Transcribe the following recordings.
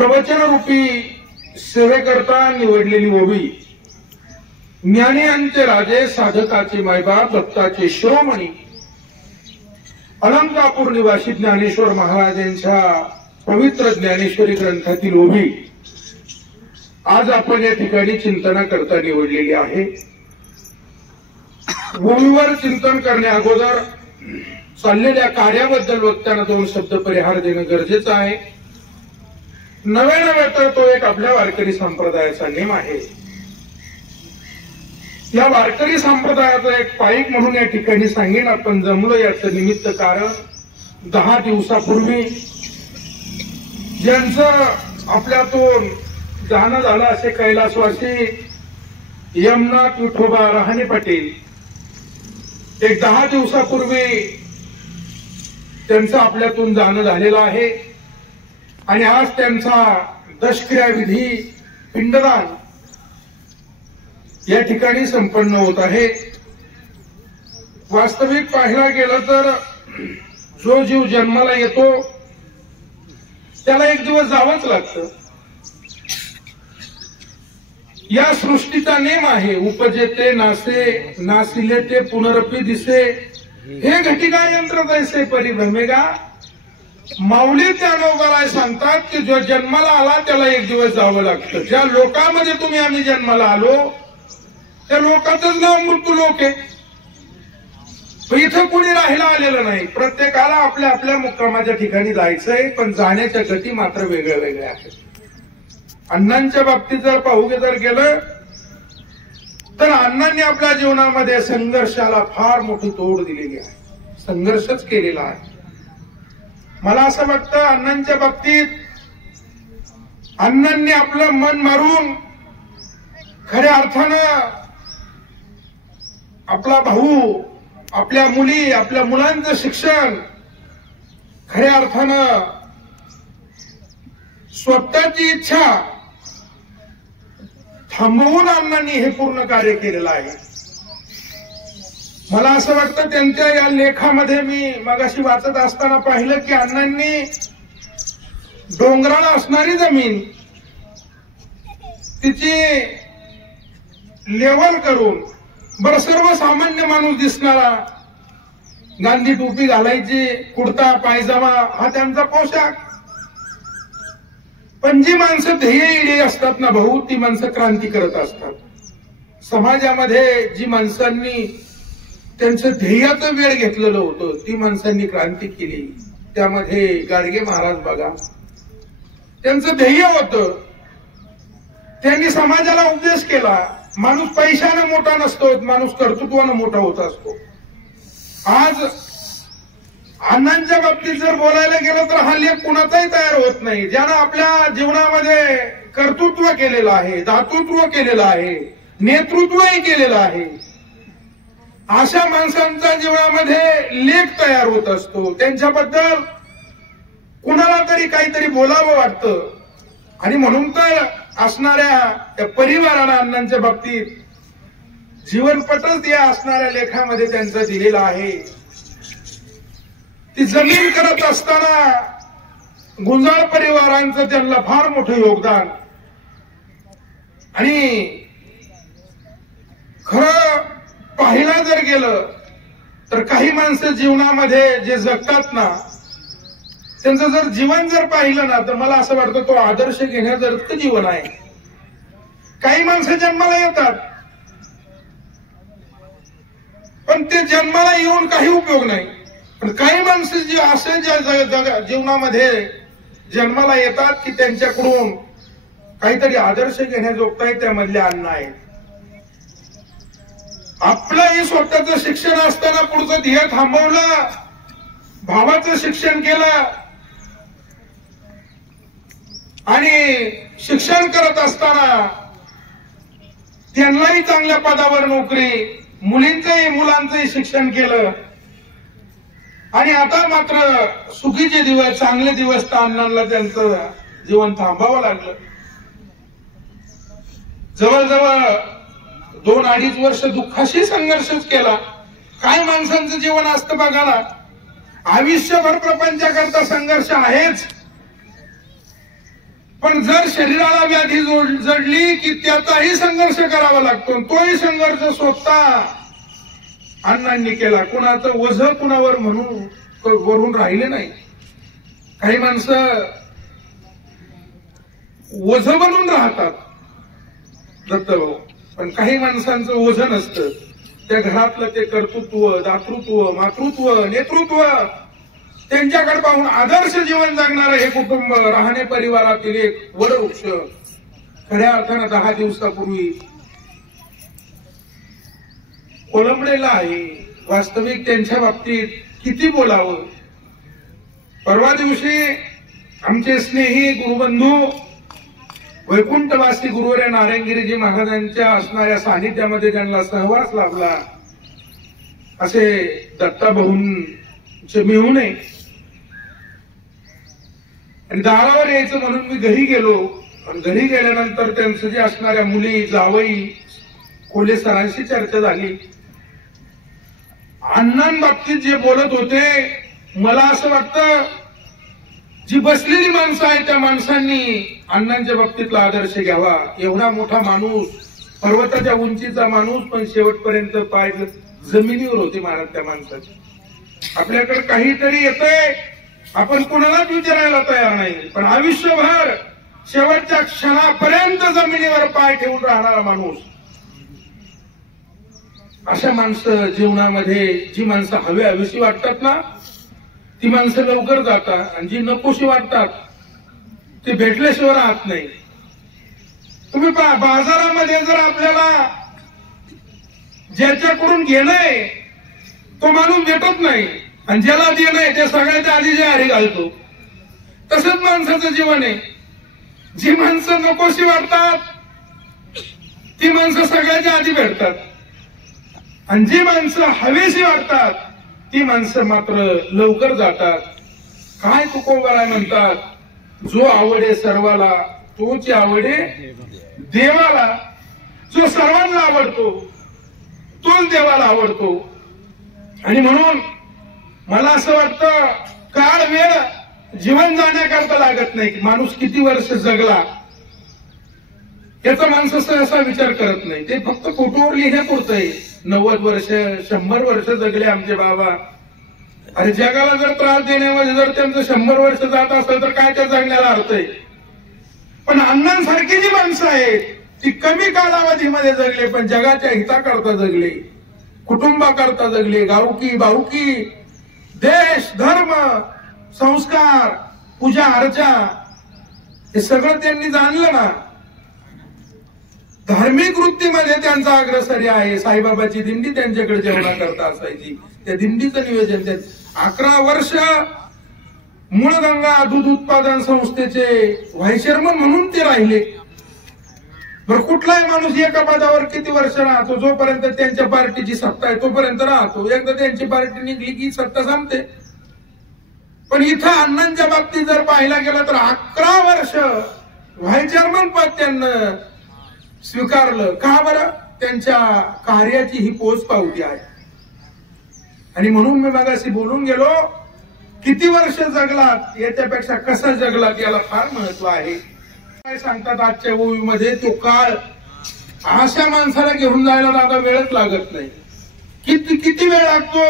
प्रवचनरूपी सेवेकरता निवडलेली ओवी, ज्ञानियांचे राजे, साधकाचे मायबाप, भक्ताचे शिरोमणी, अलंकापूर निवासी ज्ञानेश्वर महाराजांच्या पवित्र ज्ञानेश्वरी ग्रंथातील ओवी आज आपण या ठिकाणी चिंतना करता निवडलेली आहे। ओवीवर चिंतन करण्या अगोदर चाललेल्या कार्याबद्दल वक्त्यांना दोन शब्द परिहार देणं गरजेचं आहे। नव्हे तर तो एक आपल्या वारकरी संप्रदायाचा नियम आहे। या वारकरी संप्रदायाचा एक पाईक म्हणून या ठिकाणी सांगेन आपण जमलो याचं निमित्त कारण 10 दिवसापूर्वी ज्यांचं आपल्यातून जाणं झालं असे कैलासवासी यमनाथ विठोबा रहाणे पाटील, एक 10 दिवसापूर्वी त्यांचं आपल्यातून जाणं झालेलं आहे आणि आज त्यांचा दशक्रिया विधी पिंडदान या ठिकाणी संपन्न होत आहे। वास्तविक पाहायला गेलं तर जो जीव जन्माला येतो त्याला एक दिवस जावंच लागतं। या सृष्टीचा नेम आहे, उपजेते नासे, नासिले ते पुनरपी दिसे, हे घटिका यंत्र जैसे परिभ्रमेगा। माऊली त्या लोकाला सांगतात की जो जन्माला आला त्याला एक दिवस जावं लागतं। ज्या लोकांमध्ये तुम्ही आम्ही जन्माला आलो त्या लोकांचंच नाव मृत्यू लोक आहे। इथं कोणी राहायला आलेलं नाही, प्रत्येकाला आपल्या आपल्या मुक्कामाच्या ठिकाणी जायचंय, पण जाण्याच्या गती मात्र वेगळ्या वेगळ्या आहेत। अण्णांच्या बाबतीत जर पाहू जर गेलं तर अण्णांनी आपल्या जीवनामध्ये संघर्षाला फार मोठी तोड दिलेली आहे, संघर्षच केलेला आहे। मला असं वाटतं अण्णांच्या बाबतीत अण्णांनी आपलं मन मारून खऱ्या अर्थानं आपला भाऊ, आपल्या मुली, आपल्या मुलांचं शिक्षण खऱ्या अर्थानं स्वतःची इच्छा थांबवून अण्णांनी हे पूर्ण कार्य केलेलं आहे। मला असं वाटतं त्यांच्या या लेखामध्ये मी मगाशी वाचत असताना पाहिलं की अण्णांनी डोंगराला असणारी जमीन तिची लेवल करून बरं सर्वसामान्य माणूस दिसणारा, गांधी टोपी घालायची, कुर्ता पायजामा हा त्यांचा पोशाख, पण जी माणसं ध्येयईडी असतात ना भाऊ, ती माणसं क्रांती करत असतात। समाजामध्ये जी माणसांनी त्यांचं ध्येयाचं वेळ घेतलेलं होतं ती माणसांनी क्रांती केली। त्यामध्ये गाडगे महाराज बघा, त्यांचं ध्येय होतं, त्यांनी समाजाला उपदेश केला, माणूस पैशाने मोठा नसतो, माणूस कर्तृत्वाने मोठा होत असतो। आज अण्णांच्या बाबतीत जर बोलायला गेलं तर हा लेख कुणाचाही तयार होत नाही। ज्यानं आपल्या जीवनामध्ये कर्तृत्व केलेलं आहे, दातृत्व केलेलं आहे, नेतृत्वही केलेलं आहे, अशा माणसांच्या जीवनामध्ये लेख तयार होत असतो। त्यांच्याबद्दल कुणाला तरी काहीतरी बोलावं वाटतं आणि म्हणून तर असणाऱ्या त्या परिवारानं अण्णांच्या बाबतीत जीवनपटच या असणाऱ्या लेखामध्ये त्यांचं दिलेलं आहे। ती जमीन करत असताना गुंजाळ परिवारांचं त्यांना फार मोठं योगदान आणि खरं पाहिला जर गेलं तर काही माणसं जीवनामध्ये जे जगतात ना त्यांचं जर जीवन जर पाहिलं ना तर मला असं वाटतं तो आदर्श घेण्यासारखं जीवन आहे। काही माणसं जन्माला येतात पण ते जन्माला येऊन काही उपयोग नाही, पण काही माणसं जी असे जीवनामध्ये जन्माला येतात की त्यांच्याकडून काहीतरी आदर्श घेण्याजोगता त्यामधले अण्णा आहेत। आपलंही स्वतःचं शिक्षण असताना पुढचं ध्येय थांबवलं, भावाचं शिक्षण केलं आणि शिक्षण करत असताना त्यांनाही चांगल्या पदावर नोकरी, मुलांचंही शिक्षण केलं आणि आता मात्र सुखीचे दिवस, चांगले दिवस तर अण्णांना त्यांचं जीवन थांबावं लागलं। जवळजवळ 2-2.5 वर्ष दुःखाशी संघर्षच केला। काय माणसांचं जीवन असतं बघा ना, आयुष्यभर प्रपंचाकरता संघर्ष आहेच, पण जर शरीराला व्याधी जडली की त्याचाही संघर्ष करावा लागतो. तोही संघर्ष स्वतः अण्णांनी केला. कुणाचं ओझ कुणावर म्हणून वरून राहिले नाही. काही माणसं ओझ बनून राहतात दत्तभाऊ, पण काही माणसांचं ओझ नसतं. त्या घरातलं ते कर्तृत्व, दातृत्व, मातृत्व, नेतृत्व, त्यांच्याकडे पाहून आदर्श जीवन जगणारं हे कुटुंब, राहणे परिवारातील एक वरवृक्ष खऱ्या अर्थानं 10 दिवसापूर्वी कोलमडलेला आहे. वास्तविक त्यांच्या बाबतीत किती बोलावं. परवा दिवशी आमचे स्नेही गुरुबंधू वैकुंठवासी गुरुवर्य नारायणगिरीजी महाराजांच्या असणाऱ्या सानिध्यामध्ये ज्यांना सहवास लाभला असे दत्ताभाऊंचे मिळूने आणि दारावर यायचं म्हणून मी घरी गेलो. आणि घरी गेल्यानंतर त्यांचं जे असणाऱ्या मुली जावई कोल्हे सरांशी चर्चा झाली. अण्णांबाबतीत जे बोलत होते, मला असं वाटतं जी बसलेली माणसं आहेत त्या माणसांनी अण्णांच्या बाबतीतला आदर्श घ्यावा. एवढा मोठा माणूस, पर्वताच्या उंचीचा माणूस, पण शेवटपर्यंत पाय जमिनीवर होते महाराज त्या माणसाचे. आपल्याकडे काहीतरी येतंय, आपण कोणालाच विचारायला तयार नाही, पण आयुष्यभर शेवटच्या क्षणापर्यंत जमिनीवर पाय ठेवून राहणारा माणूस. अशा माणसं जीवनामध्ये, जी माणसं हवीशी वाटतात ना ती माणसं लवकर जातात, आणि जी नकोशी वाटतात ते भेटल्याशिवाय राहत नाही. तुम्ही पहा, बाजारामध्ये जर आपल्याला ज्याच्याकडून घेणंय तो माणूस भेटत नाही, आणि ज्याला देणंय ते सगळ्याच्या आधी जे हारी घालतो. तसंच माणसाचं जीवन आहे. जी माणसं नकोशी वाटतात ती माणसं सगळ्याच्या आधी भेटतात, आणि जी माणसं हवीशी वाटतात ती माणसं मात्र लवकर जातात. काय तुकोबाराय म्हणतात, जो आवडे सर्वाला तोची आवडे देवाला. जो सर्वांना आवडतो तोच देवाला आवडतो. आणि म्हणून मला असं वाटतं, काळ वेळ जीवन जाण्याकरता लागत नाही. माणूस किती वर्ष जगला याचा माणूस सहसा विचार करत नाही. ते फक्त फोटोवर लिहिण्यापुरतं आहे. 90 वर्ष 100 वर्ष जगले आमचे बाबा. अरे जगाला जर त्रास देण्यामध्ये जर त्यांचं 100 वर्ष जात असेल तर काय त्या जगण्याला अर्थ आहे. पण अण्णांसारखी जी माणसं आहेत ती कमी कालावधीमध्ये जगले, पण जगाच्या हिताकरता जगले, कुटुंबाकरता जगले. गावकी बाहुकी, देश, धर्म, संस्कार, पूजा अर्चा हे सगळं त्यांनी जाणलं ना. धार्मिक वृत्तीमध्ये त्यांचा अग्रसरी आहे. साईबाबाची दिंडी त्यांच्याकडे जेवणा करता असायची. त्या दिंडीचं नियोजन 11 वर्ष मूळगंगा दूध उत्पादन संस्थेचे व्हाईस चेअरमन म्हणून ते राहिले. बरं, कुठलाही माणूस एका पदावर किती वर्ष राहतो? जोपर्यंत त्यांच्या पार्टीची सत्ता आहे तोपर्यंत राहतो. एकदा त्यांची पार्टी निघली की सत्ता संपते. पण इथं अण्णांच्या बाबतीत जर पाहायला गेलं तर 11 वर्ष व्हाईस चेअरमन पद त्यांना स्वीकारलं. का बरं? त्यांच्या कार्याची ही पोच पावती आहे. आणि म्हणून मी मगाशी बोलून गेलो, किती वर्ष जगलात याच्यापेक्षा कसं जगलात याला फार महत्व आहे. काय सांगतात आजच्या ओवीमध्ये, तो काळ अशा माणसाला घेऊन जायला दादा वेळच लागत नाही. किती वेळ लागतो?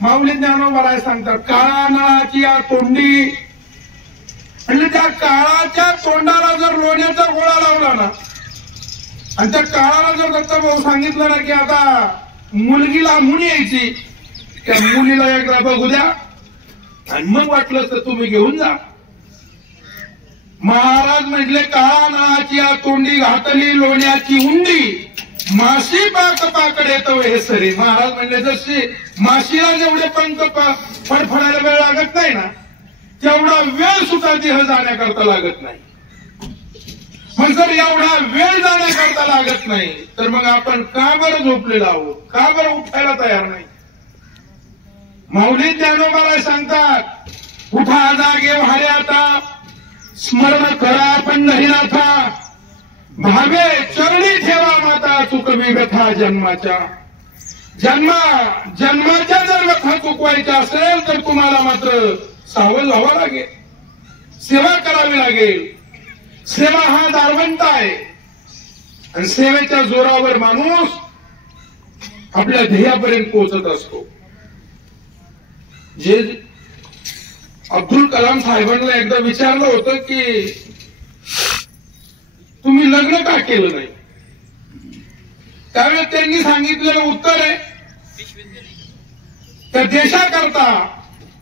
माऊली ज्ञानोबा सांगतात, काळा नळाची या तोंडी, म्हणजे त्या काळाच्या तोंडाला जर लोण्याचा गोळा लावला ना, आणि त्या काळाला जर दत्ताभाऊ सांगितलं ना की आता मुलगीला मुनी यायची, त्या मुलीला एकदा बघू द्या आणि मग वाटलं तर तुम्ही घेऊन जा. महाराज म्हटले, काळा नळाची या तोंडी घातली लोण्याची उंडी, माशी पाक पाकडे तो हे सरे. महाराज म्हणले, जशी माशीला जेवढे पंख फडफडायला वेळ लागत नाही ना, तेवढा वेळ सुद्धा देह जाण्याकरता लागत नाही. पण जर एवढा वेळ जाण्याकरता लागत नाही तर मग आपण का बरं झोपलेलो आहोत? का बरं उठायला तयार नाही? माऊली ज्ञानोबाला सांगतात, उठा जागे व्हारे आता, स्मरण करा पंढरीनाथा, भावे चरणी ठेवा माता, चुकवी व्यथा जन्माच्या. जन्माच्या जर व्यथा चुकवायच्या असेल तर तुम्हाला मात्र सावध व्हावं लागेल, सेवा करावी लागेल. सेवा हा दारवंत आहे आणि सेवेच्या जोरावर माणूस आपल्या ध्येयापर्यंत पोहोचत असतो. जे अब्दुल कलाम साहेबांना एकदा विचारलं होतं की तुम्ही लग्न का केलं नाही, त्यावेळेस त्यांनी सांगितलेलं उत्तर आहे, त्या देशाकरता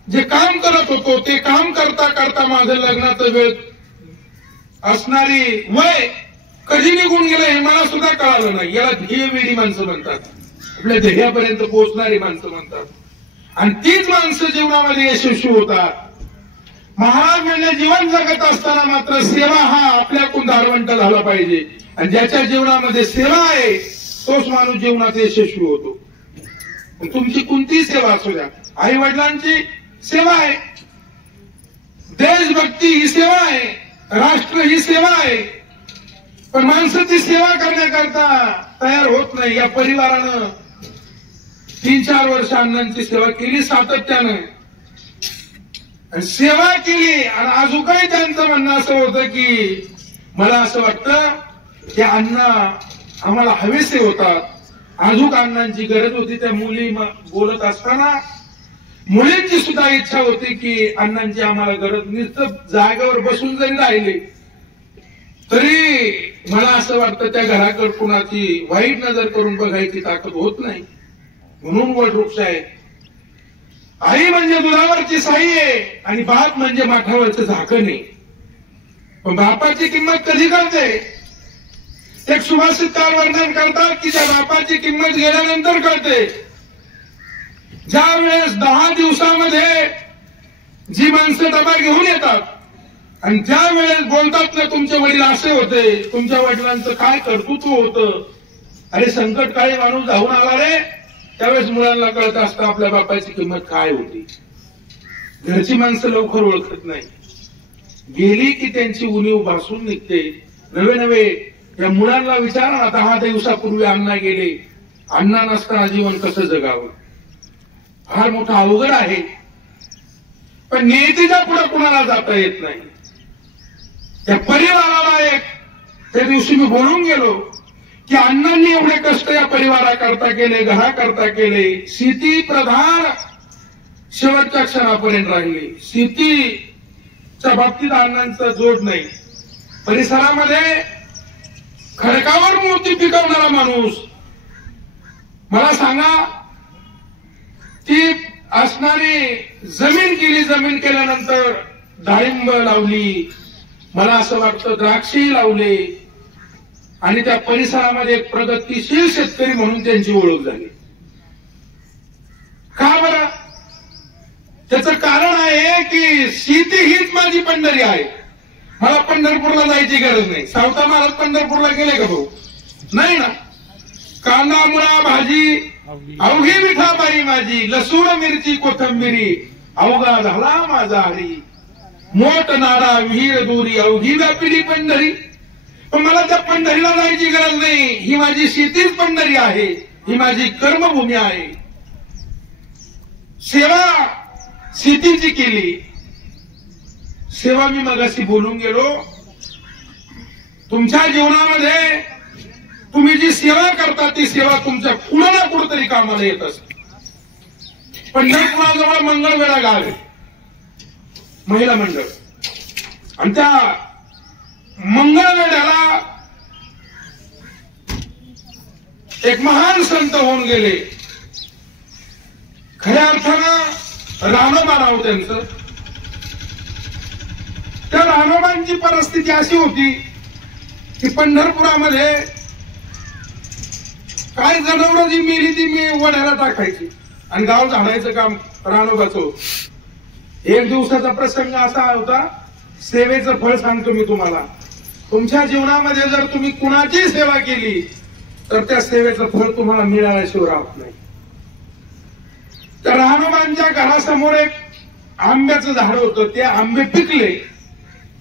जे काम करत होतो ते काम करता करता माझं लग्नाचं वेळ असणारी वय कधी निघून गेलं हे मला सुद्धा कळालं नाही. याला ध्येयवेडी माणसं म्हणतात, आपल्या ध्येयापर्यंत पोहोचणारी माणसं म्हणतात. आणि तीच माणसं जीवनामध्ये यशस्वी होतात. महाराज म्हणजे जीवन जगत असताना मात्र सेवा हा आपल्याकडून दारवंत झाला पाहिजे आणि ज्याच्या जीवनामध्ये सेवा आहे तोच माणूस जीवनात यशस्वी होतो. तुमची कोणतीही सेवा असू द्या, आई वडिलांची सेवा आहे, देशभक्ती ही सेवा आहे, राष्ट्र ही सेवा आहे, पण माणसं ती सेवा करण्याकरता तयार होत नाही. या परिवारानं 3-4 वर्ष अण्णांची सेवा केली सातत्यानं आणि सेवा केली आणि अजून काही त्यांचं म्हणणं असं होतं की मला असं वाटतं की अण्णा आम्हाला हवेसे होतात, अजून अण्णांची गरज होती. त्या मुली बोलत असताना मुलींची सुद्धा इच्छा होती की अण्णांची आम्हाला गरज, नुसतं जागेवर बसून जरी राहिले तरी मला असं वाटतं त्या घराकडे कुणाची वाईट नजर करून बघायची ताकद होत नाही. म्हणून वटवृक्ष आहे. आई म्हणजे दुधावरची साई आहे आणि बाप म्हणजे माठावरचं झाकण आहे. पण बापाची किंमत कधी कळते? एक सुभाषितकार वर्णन करतात की त्या बापाची किंमत गेल्यानंतर कळते. ज्या वेळेस 10 दिवसामध्ये जी माणसं डबा घेऊन येतात आणि ज्या वेळेस बोलतात ना तुमचे वडील असे होते, तुमच्या वडिलांचं काय कर्तृत्व होतं, अरे संकट काळी माणूस धावून आला रे, त्यावेळेस मुलांना कळत असतं आपल्या बापाची किंमत काय होती. घरची माणसं लवकर ओळखत नाही, गेली की त्यांची उणीव भासून निघते. नवे नवे या मुलांना विचारा, 10 दिवसापूर्वी अण्णा गेले, अण्णा नसताना जीवन कसं जगावं, फार मोठा अवघड आहे. पण नियतीच्या पुढे कुणाला जाता येत नाही. त्या परिवाराला एक त्या दिवशी मी बोलून गेलो की अण्णांनी एवढे कष्ट या परिवाराकरता केले, घराकरता केले, शेती प्रधान शेवटच्या क्षणापर्यंत राहिली. शेतीच्या बाबतीत अण्णांचा जोड नाही. परिसरामध्ये खडकावर मोती पिकवणारा माणूस, मला सांगा ती असणारी जमीन केली, जमीन केल्यानंतर डाळिंब लावली, मला असं वाटतं द्राक्षी लावले आणि त्या परिसरामध्ये एक प्रगतीशील शेतकरी म्हणून त्यांची ओळख झाली. का बरं? त्याचं कारण आहे की शेती हीच माझी पंढरी आहे. मला पंढरपूरला जायची गरज नाही. सावता महाराज पंढरपूरला गेले का भाऊ? नाही ना. कांदा मुळा भाजी अवघी मिठाबाई माझी, लसूण मिरची कोथंबिरी अवघा झाला माझा हरी, मोठ नाडा विहीर दूरी अवघी व्यापिली पंढरी. पण मला त्या पंढरीला जायची गरज नाही. ही माझी शेतीच पंढरी आहे, ही माझी कर्मभूमी आहे. सेवा शेतीची केली. सेवा मी मगाशी बोलून गेलो, तुमच्या जीवनामध्ये तुम्ही जी सेवा करता ती सेवा तुमच्या कुणाला कुठेतरी कामाला येत असते. पंढरपुराजवळ मंगळवेढा गाव आहे, महिला मंडळ, आणि त्या मंगळवेढ्याला एक महान संत होऊन गेले. खऱ्या अर्थानं रानोबा नाव त्यांचं. त्या रानोबांची परिस्थिती अशी होती की पंढरपुरामध्ये काय जनावरं जी मेली ती मी वड्याला टाकायची आणि गाव झाडायचं काम रानोबाचं होतं. एक दिवसाचा प्रसंग असा होता, सेवेचं फळ सांगतो मी तुम्हाला. तुमच्या जीवनामध्ये जर तुम्ही कुणाची सेवा केली तर त्या सेवेचं फळ तुम्हाला मिळाल्याशिवाय राहत नाही. तर रानोबांच्या घरासमोर एक आंब्याचं झाड होतं. ते आंबे पिकले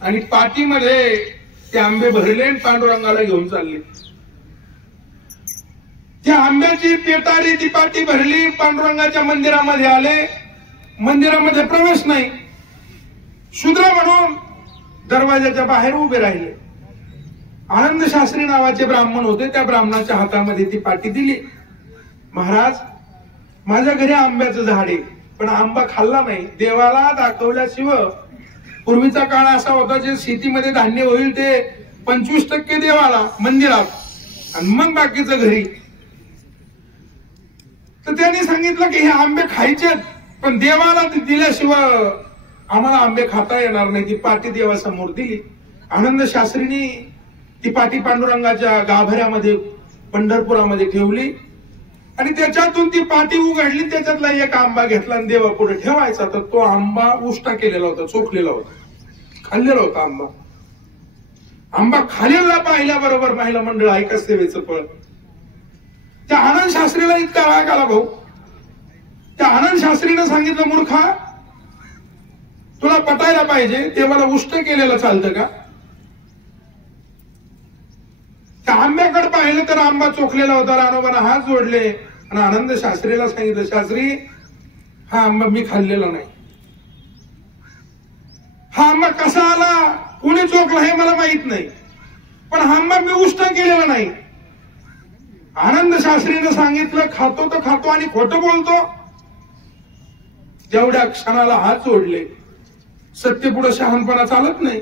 आणि पाठीमध्ये ते आंबे भरले आणि पांडुरंगाला घेऊन चालले. त्या आंब्याची पेटारी ती पाठी भरली, पांडुरंगाच्या मंदिरामध्ये आले. मंदिरामध्ये प्रवेश नाही. शूद्र म्हणून दरवाजाच्या बाहेर उभे राहिले. आनंद शास्त्री नावाचे ब्राह्मण होते, त्या ब्राह्मणाच्या हातामध्ये ती पाटी दिली. महाराज, माझ्या घरी आंब्याचं झाड आहे, पण आंबा खाल्ला नाही, देवाला दाखवल्याशिवाय. पूर्वीचा काळ असा होता, जे शेतीमध्ये धान्य होईल ते 25% देवाला मंदिरात आणि मग बाकीचं घरी. तर त्यांनी सांगितलं की हे आंबे खायचे, पण देवाला दिल्याशिवाय आम्हाला आंबे खाता येणार नाही. ती पाटी देवासमोर दिली. आनंद शास्त्रींनी ती पाटी पांडुरंगाच्या गाभाऱ्यामध्ये पंढरपुरामध्ये ठेवली आणि त्याच्यातून ती पाटी उघडली. त्याच्यातला एक आंबा घेतला आणि देवा पुढे ठेवायचा. तर तो आंबा उष्टा केलेला होता, चोखलेला होता, खाल्लेला होता आंबा. आंबा खाल्लेला पाहिल्याबरोबर महिला मंडळ ऐका सेवेचं फळ. त्या आनंद शास्त्रीला इतका राग आला भाऊ. त्या आनंद शास्त्रीनं सांगितलं, मूर्खा, तुला पटायला पाहिजे, देवाला उष्ट केलेलं चालतं का? त्या आंब्याकडे पाहिलं तर आंबा चोखलेला होता. रानोबानं हात जोडले आणि आनंद शास्त्रीला सांगितलं, शास्त्री, हा आंबा मी खाल्लेला नाही. हा आंबा कसा आला, कुणी चोखला हे मला माहित नाही, पण हा आंबा मी उष्ट केलेला नाही. आनंद शास्त्रीनं सांगितलं, खातो तर खातो आणि खोटं बोलतो. तेवढ्या क्षणाला हात जोडले. सत्य पुढे शहाणपणा चालत नाही.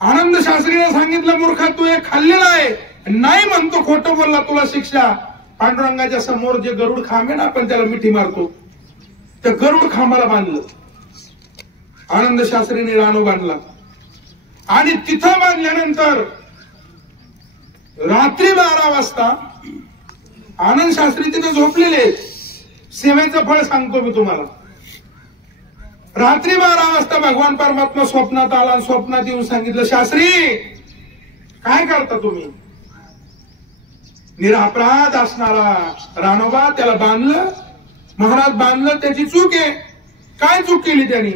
आनंद शास्त्रीने सांगितलं, मूर्खा, तू एक खाल्लेला आहे, नाही म्हणतो, खोटं बोलला, तुला शिक्षा. पांडुरंगाच्या समोर जे गरुड खांब आहे ना, आपण त्याला मिठी मारतो, त्या गरुड खांबाला बांधलं. आनंद शास्त्रीने रानो बांधला आणि तिथं बांधल्यानंतर रात्री 12 वाजता आनंद शास्त्री तिथे झोपलेले. सेवेचं फळ सांगतो मी तुम्हाला. रात्री 12 वाजता भगवान परमात्मा स्वप्नात आला. स्वप्नात येऊन सांगितलं, शास्त्री, काय करता तुम्ही? निरापराध असणारा रानोबा, त्याला बांधलं. महाराज बांधलं, त्याची चूक आहे. काय चूक केली त्यांनी?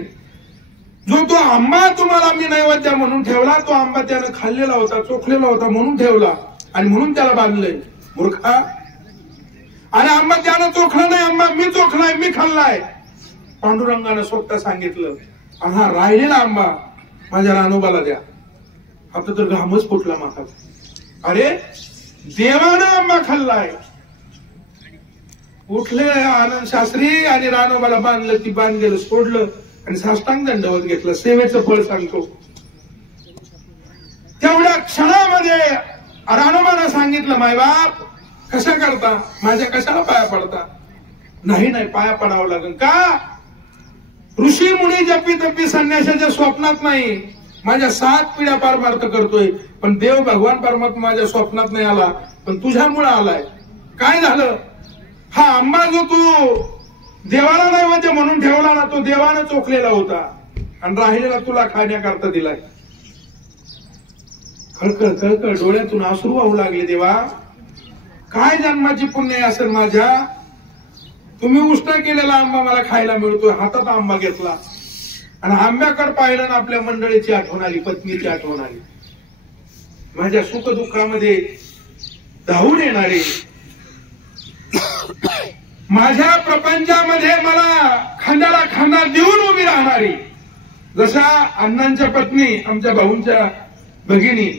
जो तो आंबा तुम्हाला मी नैवेद्य म्हणून ठेवला, तो आंबा त्यानं खाल्लेला होता, चोखलेला होता म्हणून ठेवला आणि म्हणून त्याला बांधलंय. मूर्खा, आणि आंबा त्यानं चोखला नाही, आंबा मी चोखलाय, मी खाल्लाय. पांडुरंगानं स्वतः सांगितलं, आणि हा राहिलेला आंबा माझ्या रानोबाला द्या. आता तर घामच फुटला माझा. अरे, देवानं आंबा खाल्लाय. उठले आनंद शास्त्री आणि रानोबाला बांधलं. ती बांधलेलं सोडलं आणि साष्टांग दंडवत घेतलं. सेवेचं फळ सांगतो. तेवढ्या क्षणामध्ये रानोबानं सांगितलं, मायबाप, कशा करता? माझ्या कशाला पाया पडता? नाही नाही, पाया पडावं लागेल. का? ऋषी मुनी जपी तपी संन्यासाच्या स्वप्नात नाही, माझ्या 7 पिढ्या पारमार्थ करतोय, पण देव भगवान परमात्मा माझ्या स्वप्नात नाही आला, पण तुझ्यामुळे आलाय. काय झालं? हा आंबा जो तू देवाला नैवेद्य म्हणून ठेवला ना, तो देवानं चोखलेला होता आणि राहिलेला तुला खाण्याकरता दिलाय. खळखळ खळखळ डोळ्यातून अश्रू वाहू लागले. देवा, काय जन्माची पुण्य असेल माझ्या? तुम्ही उष्ट केलेला आंबा मला खायला मिळतोय. हातात आंबा घेतला आणि आंब्याकडे पाहिलं ना, आपल्या मंडळीची आठवण आली, पत्नीची आठवण आली. माझ्या सुख दुःखामध्ये धावून येणारे, माझ्या प्रपंचामध्ये मला खांद्याला खांदा देऊन उभी राहणारी, जशा अण्णांच्या पत्नी, आमच्या भाऊंच्या भगिनी,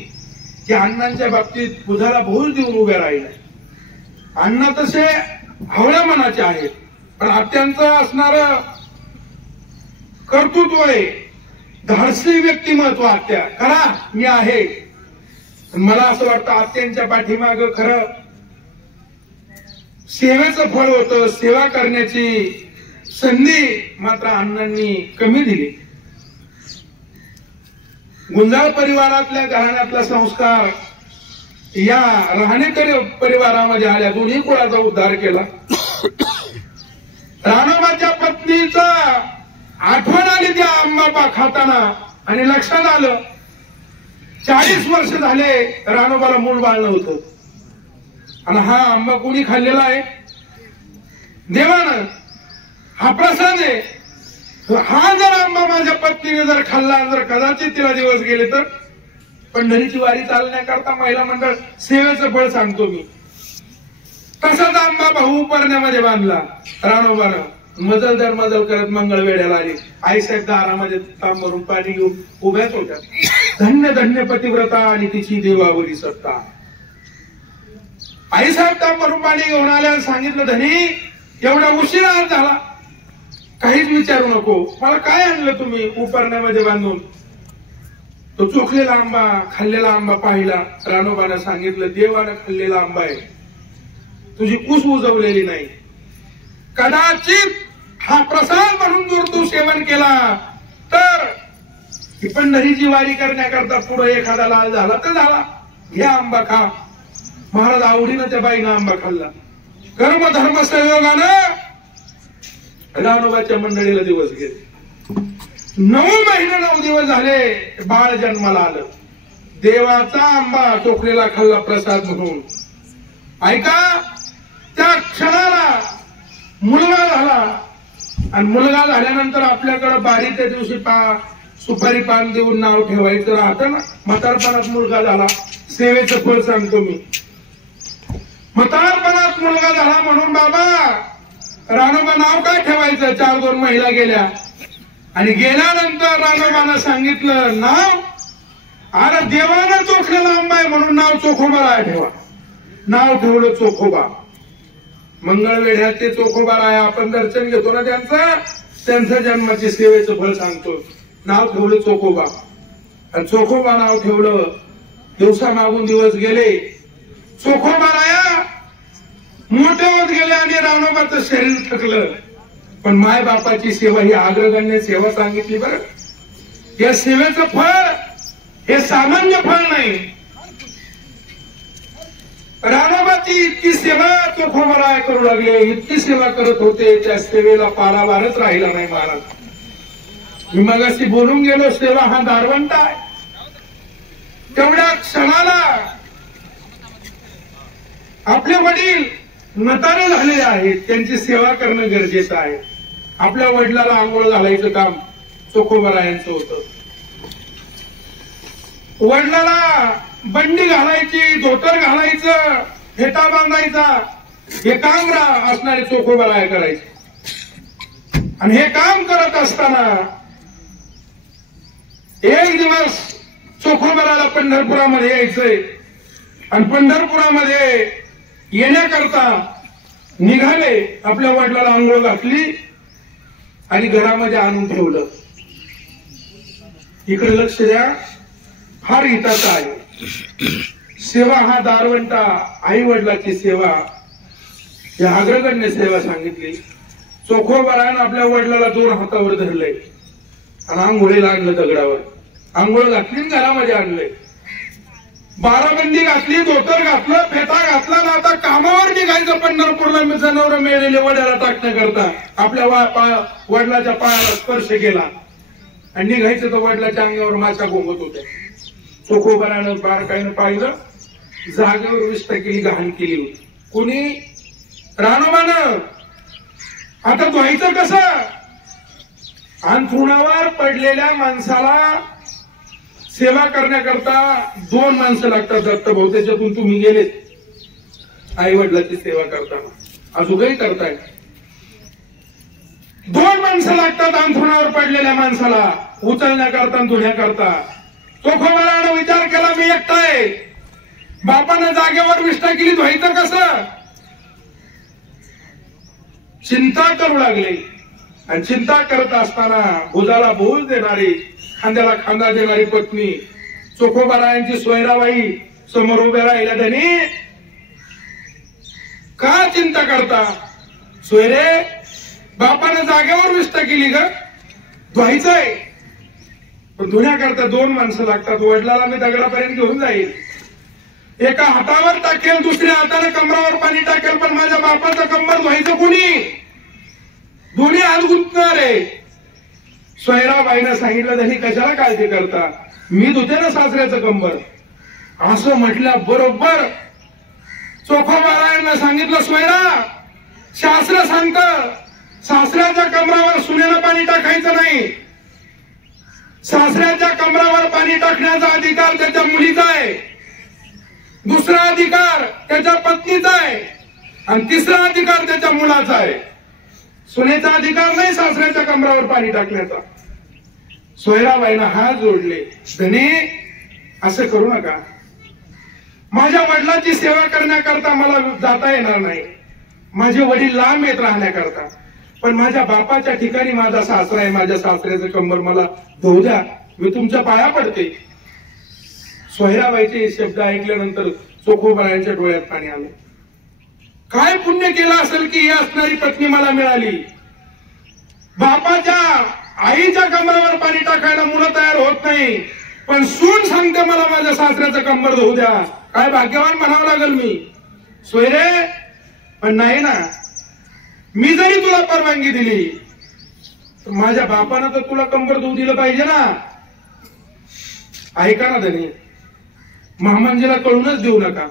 की अण्णांच्या बाबतीत बुधाला भूल देऊन उभ्या राहिल्या. अण्णा तसे हवळ्या मनाचे आहेत, पण आत्यांचं असणारं कर्तृत्व आहे, धाडसी व्यक्तिमत्व. आत्या खरा मी आहे. मला असं वाटतं आत्यांच्या पाठीमाग खरं सेवेचं फळ होतं. सेवा करण्याची संधी मात्र अण्णांनी कमी दिली. गुंजाळ परिवारातल्या घराण्यातला संस्कार या राहणेकरी परिवारामध्ये आल्या. दोन्ही कुळाचा उद्धार केला. रानोबाच्या पत्नीचा आठवण आली त्या आंबा खाताना आणि लक्षात आलं 40 वर्ष झाले रानोबाला मूल बाळ नव्हतं आणि हा आंबा कोणी खाल्लेला आहे? देवानं. हा प्रसाद आहे. हा जर आंबा माझ्या पत्नीने जर खाल्ला, जर कदाचित तिला दिवस गेले तर पंढरीची वारी चालण्याकरता महिला मंडळ सेवेचं फळ सांगतो मी. तसाच आंबा भाऊ परण्यामध्ये बांधला रानोबानं. मजल दर मजल करत मंगळवेढ्याला आली. आईसाहेब दारामध्ये तांबरून पाणी घेऊन उभ्याच होत्या. धन्य धन्य पतिव्रता आणि तिची देवावरी सत्ता. आईसाहेब तांबरून पाणी घेऊन आल्या आणि सांगितलं, धनी एवढा उशीर आज झाला, काहीच विचारू नको, मला काय आणलं तुम्ही उपरण्यामध्ये बांधून. तो चोखलेला आंबा, खाल्लेला आंबा पाहिला. रानोबानं सांगितलं, देवानं खाल्लेला आंबा आहे, तुझी कुस उजवलेली नाही. कदाचित हा प्रसाद म्हणून जर तू सेवन केला तर ही पंढरीची वारी करण्याकरता पुढे एखादा लाल झाला तर झाला, घे आंबा खा. महाराज आवडीनं त्या बाईनं आंबा खाल्ला. कर्म धर्म संयोगानं रानोबाच्या मंडळीला दिवस गेले. 9 महिने 9 दिवस झाले बाळ जन्माला आलं. देवाचा आंबा चोखलेला खाल्ला प्रसाद म्हणून. ऐका, त्या क्षणाला मुलगा झाला आणि मुलगा झाल्यानंतर आपल्याकडे बारीच्या दिवशी सुपारी पान देऊन नाव ठेवायचं राहतं ना. म्हातारपणात मुलगा झाला, सेवेचं फळ सांगतो मी. म्हातारपणात मुलगा झाला म्हणून बाबा रानोबा नाव काय ठेवायचं. 4-2 महिला गेल्या आणि गेल्यानंतर रानोबानं सांगितलं नाव, अरे देवानं चोखलेला आंबा आहे म्हणून नाव चोखोबा ठेवा. नाव ठेवलं चोखोबा. मंगळवेढ्यात ते चोखोबा आहे, आपण दर्शन घेतो ना त्यांचं जन्माची सेवेचं फळ सांगतो. नाव ठेवलं चोखोबा. आणि चोखोबा नाव ठेवलं. दिवसा मागून दिवस गेले, चोखोबा राया मोठे होत गेले आणि रानोबाचं शरीर थकलं. पण माय बापाची सेवा ही अग्रगण्य सेवा सांगितली बरं. या सेवेचं फळ हे सामान्य फळ नाही. रानोबाची इतकी सेवा चोखोबा करू लागले, इतकी सेवा करत होते, त्या सेवेला पारावारच राहिला नाही महाराज. मी मगाशी बोलून गेलो, सेवा हा दारवंट आहे. तेवढ्या क्षणाला आपले वडील म्हातारे झालेले आहेत, त्यांची सेवा करणं गरजेचं आहे. आपल्या वडिलाला आंघोळ घालायचं काम चोखोबरायांचं होतं. वडिलाला बंडी घालायची, धोतर घालायचं, फेटा बांधायचा, हे काम असणारे चोखोबराया करायचे. आणि हे काम करत असताना एक दिवस चोखोबराला पंढरपुरामध्ये यायचंय आणि पंढरपुरामध्ये येण्याकरता निघाले. आपल्या वडिलाला आंघोळ घातली आणि घरामध्ये आणून ठेवलं. इकडे लक्ष द्या, फार हिताचा आहे. सेवा हा दारवंटा, आई वडिलाची सेवा, ही अग्रगण्य सेवा सांगितली. चोखोबरानं आपल्या वडिलाला 2 हातावर धरलंय आणि आंघोळीला आणलं. दगडावर आंघोळ घातली, घरामध्ये आणलंय. 12 बंदी घातली, धोतर घातलं, फेटा घातला ना आता कामावर निघायचं पंढरपूरला. मी जनावर मेलेले वड्याला टाकण्याकरता आपल्या वडिलाच्या पायाला स्पर्श केला आणि निघायचं तर वडिलाच्या अंगावर माशा घोंगत होत्या. चोखोबरानं बारकाईनं पाहिलं, जागेवर विष्ठा केली, घाण केली होती. कुणी? रानोबानं. आता धुवायचं कसं? अंथरुणावर पडलेल्या माणसाला सेवा करण्याकरता 2 माणसं लागतात. दत्तभाऊ, त्याच्यातून तुम्ही गेलेत. आई वडिलाची सेवा करताना अजूनही करताय. 2 माणसं लागतात अंथरुणावर पडलेल्या माणसाला उचलण्याकरता, धुण्याकरता. चोखोबरानं विचार केला, मी एकटा आहे. बापानं जागेवर विष्ठा केली, धुवायचं कसं? चिंता करू लागले. आणि चिंता करत असताना भुजाला भूज देणारी, खांद्याला खांदा देणारी पत्नी चोखोबरायांची सोयराबाई समोर उभ्या राहिल्या. धनी, का चिंता करता? सोयरे, बापानं जागेवर विष्ठा केली ग, धुवायचंय. पण धुण्याकरता 2 माणसं लागतात. वडिलाला मी दगडापर्यंत घेऊन जाईल, एका हातावर टाकेल, दुसऱ्या हाताने कमरावर पाणी टाकेल, पण माझ्या बापाचं कंबर धुवायचं कोणी? दोन्ही हात गुंतणार आहे. सोयराबाईनं सांगितलं, धनी कशाला काळजी करता, मी धुते ना सासऱ्याचं कंबर. असं म्हटल्या बरोबर चोखोबरायांना सांगितलं, सोयरा, शास्त्र सांगतं सासऱ्याच्या कमरावर सुनेनं पाणी टाकायचं नाही. सासऱ्याच्या कमरावर पाणी टाकण्याचा अधिकार त्याच्या मुलीचा आहे, दुसरा अधिकार त्याच्या पत्नीचा आहे आणि तिसरा अधिकार त्याच्या मुलाचा आहे. सुनेचा अधिकार नाही सासऱ्याच्या कमरावर पाणी टाकण्याचा. सोयराबाईनं हात जोडले. धनी, असं करू नका. माझ्या वडिलांची सेवा करण्याकरता मला जाता येणार नाही, माझे वडील लांब येत राहण्याकरता, पण माझ्या बापाच्या ठिकाणी माझा सासरा आहे, माझ्या सासऱ्याचं कंबर मला धुऊ द्या, मी तुमच्या पाया पडते. सोयराबाईचे शब्द ऐकल्यानंतर चोखोबारायांच्या डोळ्यात पाणी आलं. काय पुण्य केलं असेल की ही असणारी पत्नी मला मिळाली. बापाच्या आईच्या कंबरावर पाणी टाकायला मुलं तयार होत नाही, पण सून सांगते मला माझ्या सासऱ्याचं कंबर धुऊ द्या. काय भाग्यवान म्हणावं लागेल मी. सोयरे, पण नाही ना, मी जरी तुला परवानगी दिली तर माझ्या बापानं तर तुला कंबर धुऊ दिलं पाहिजे ना. ऐका ना धनी, मामांजीला कळूनच देऊ नका.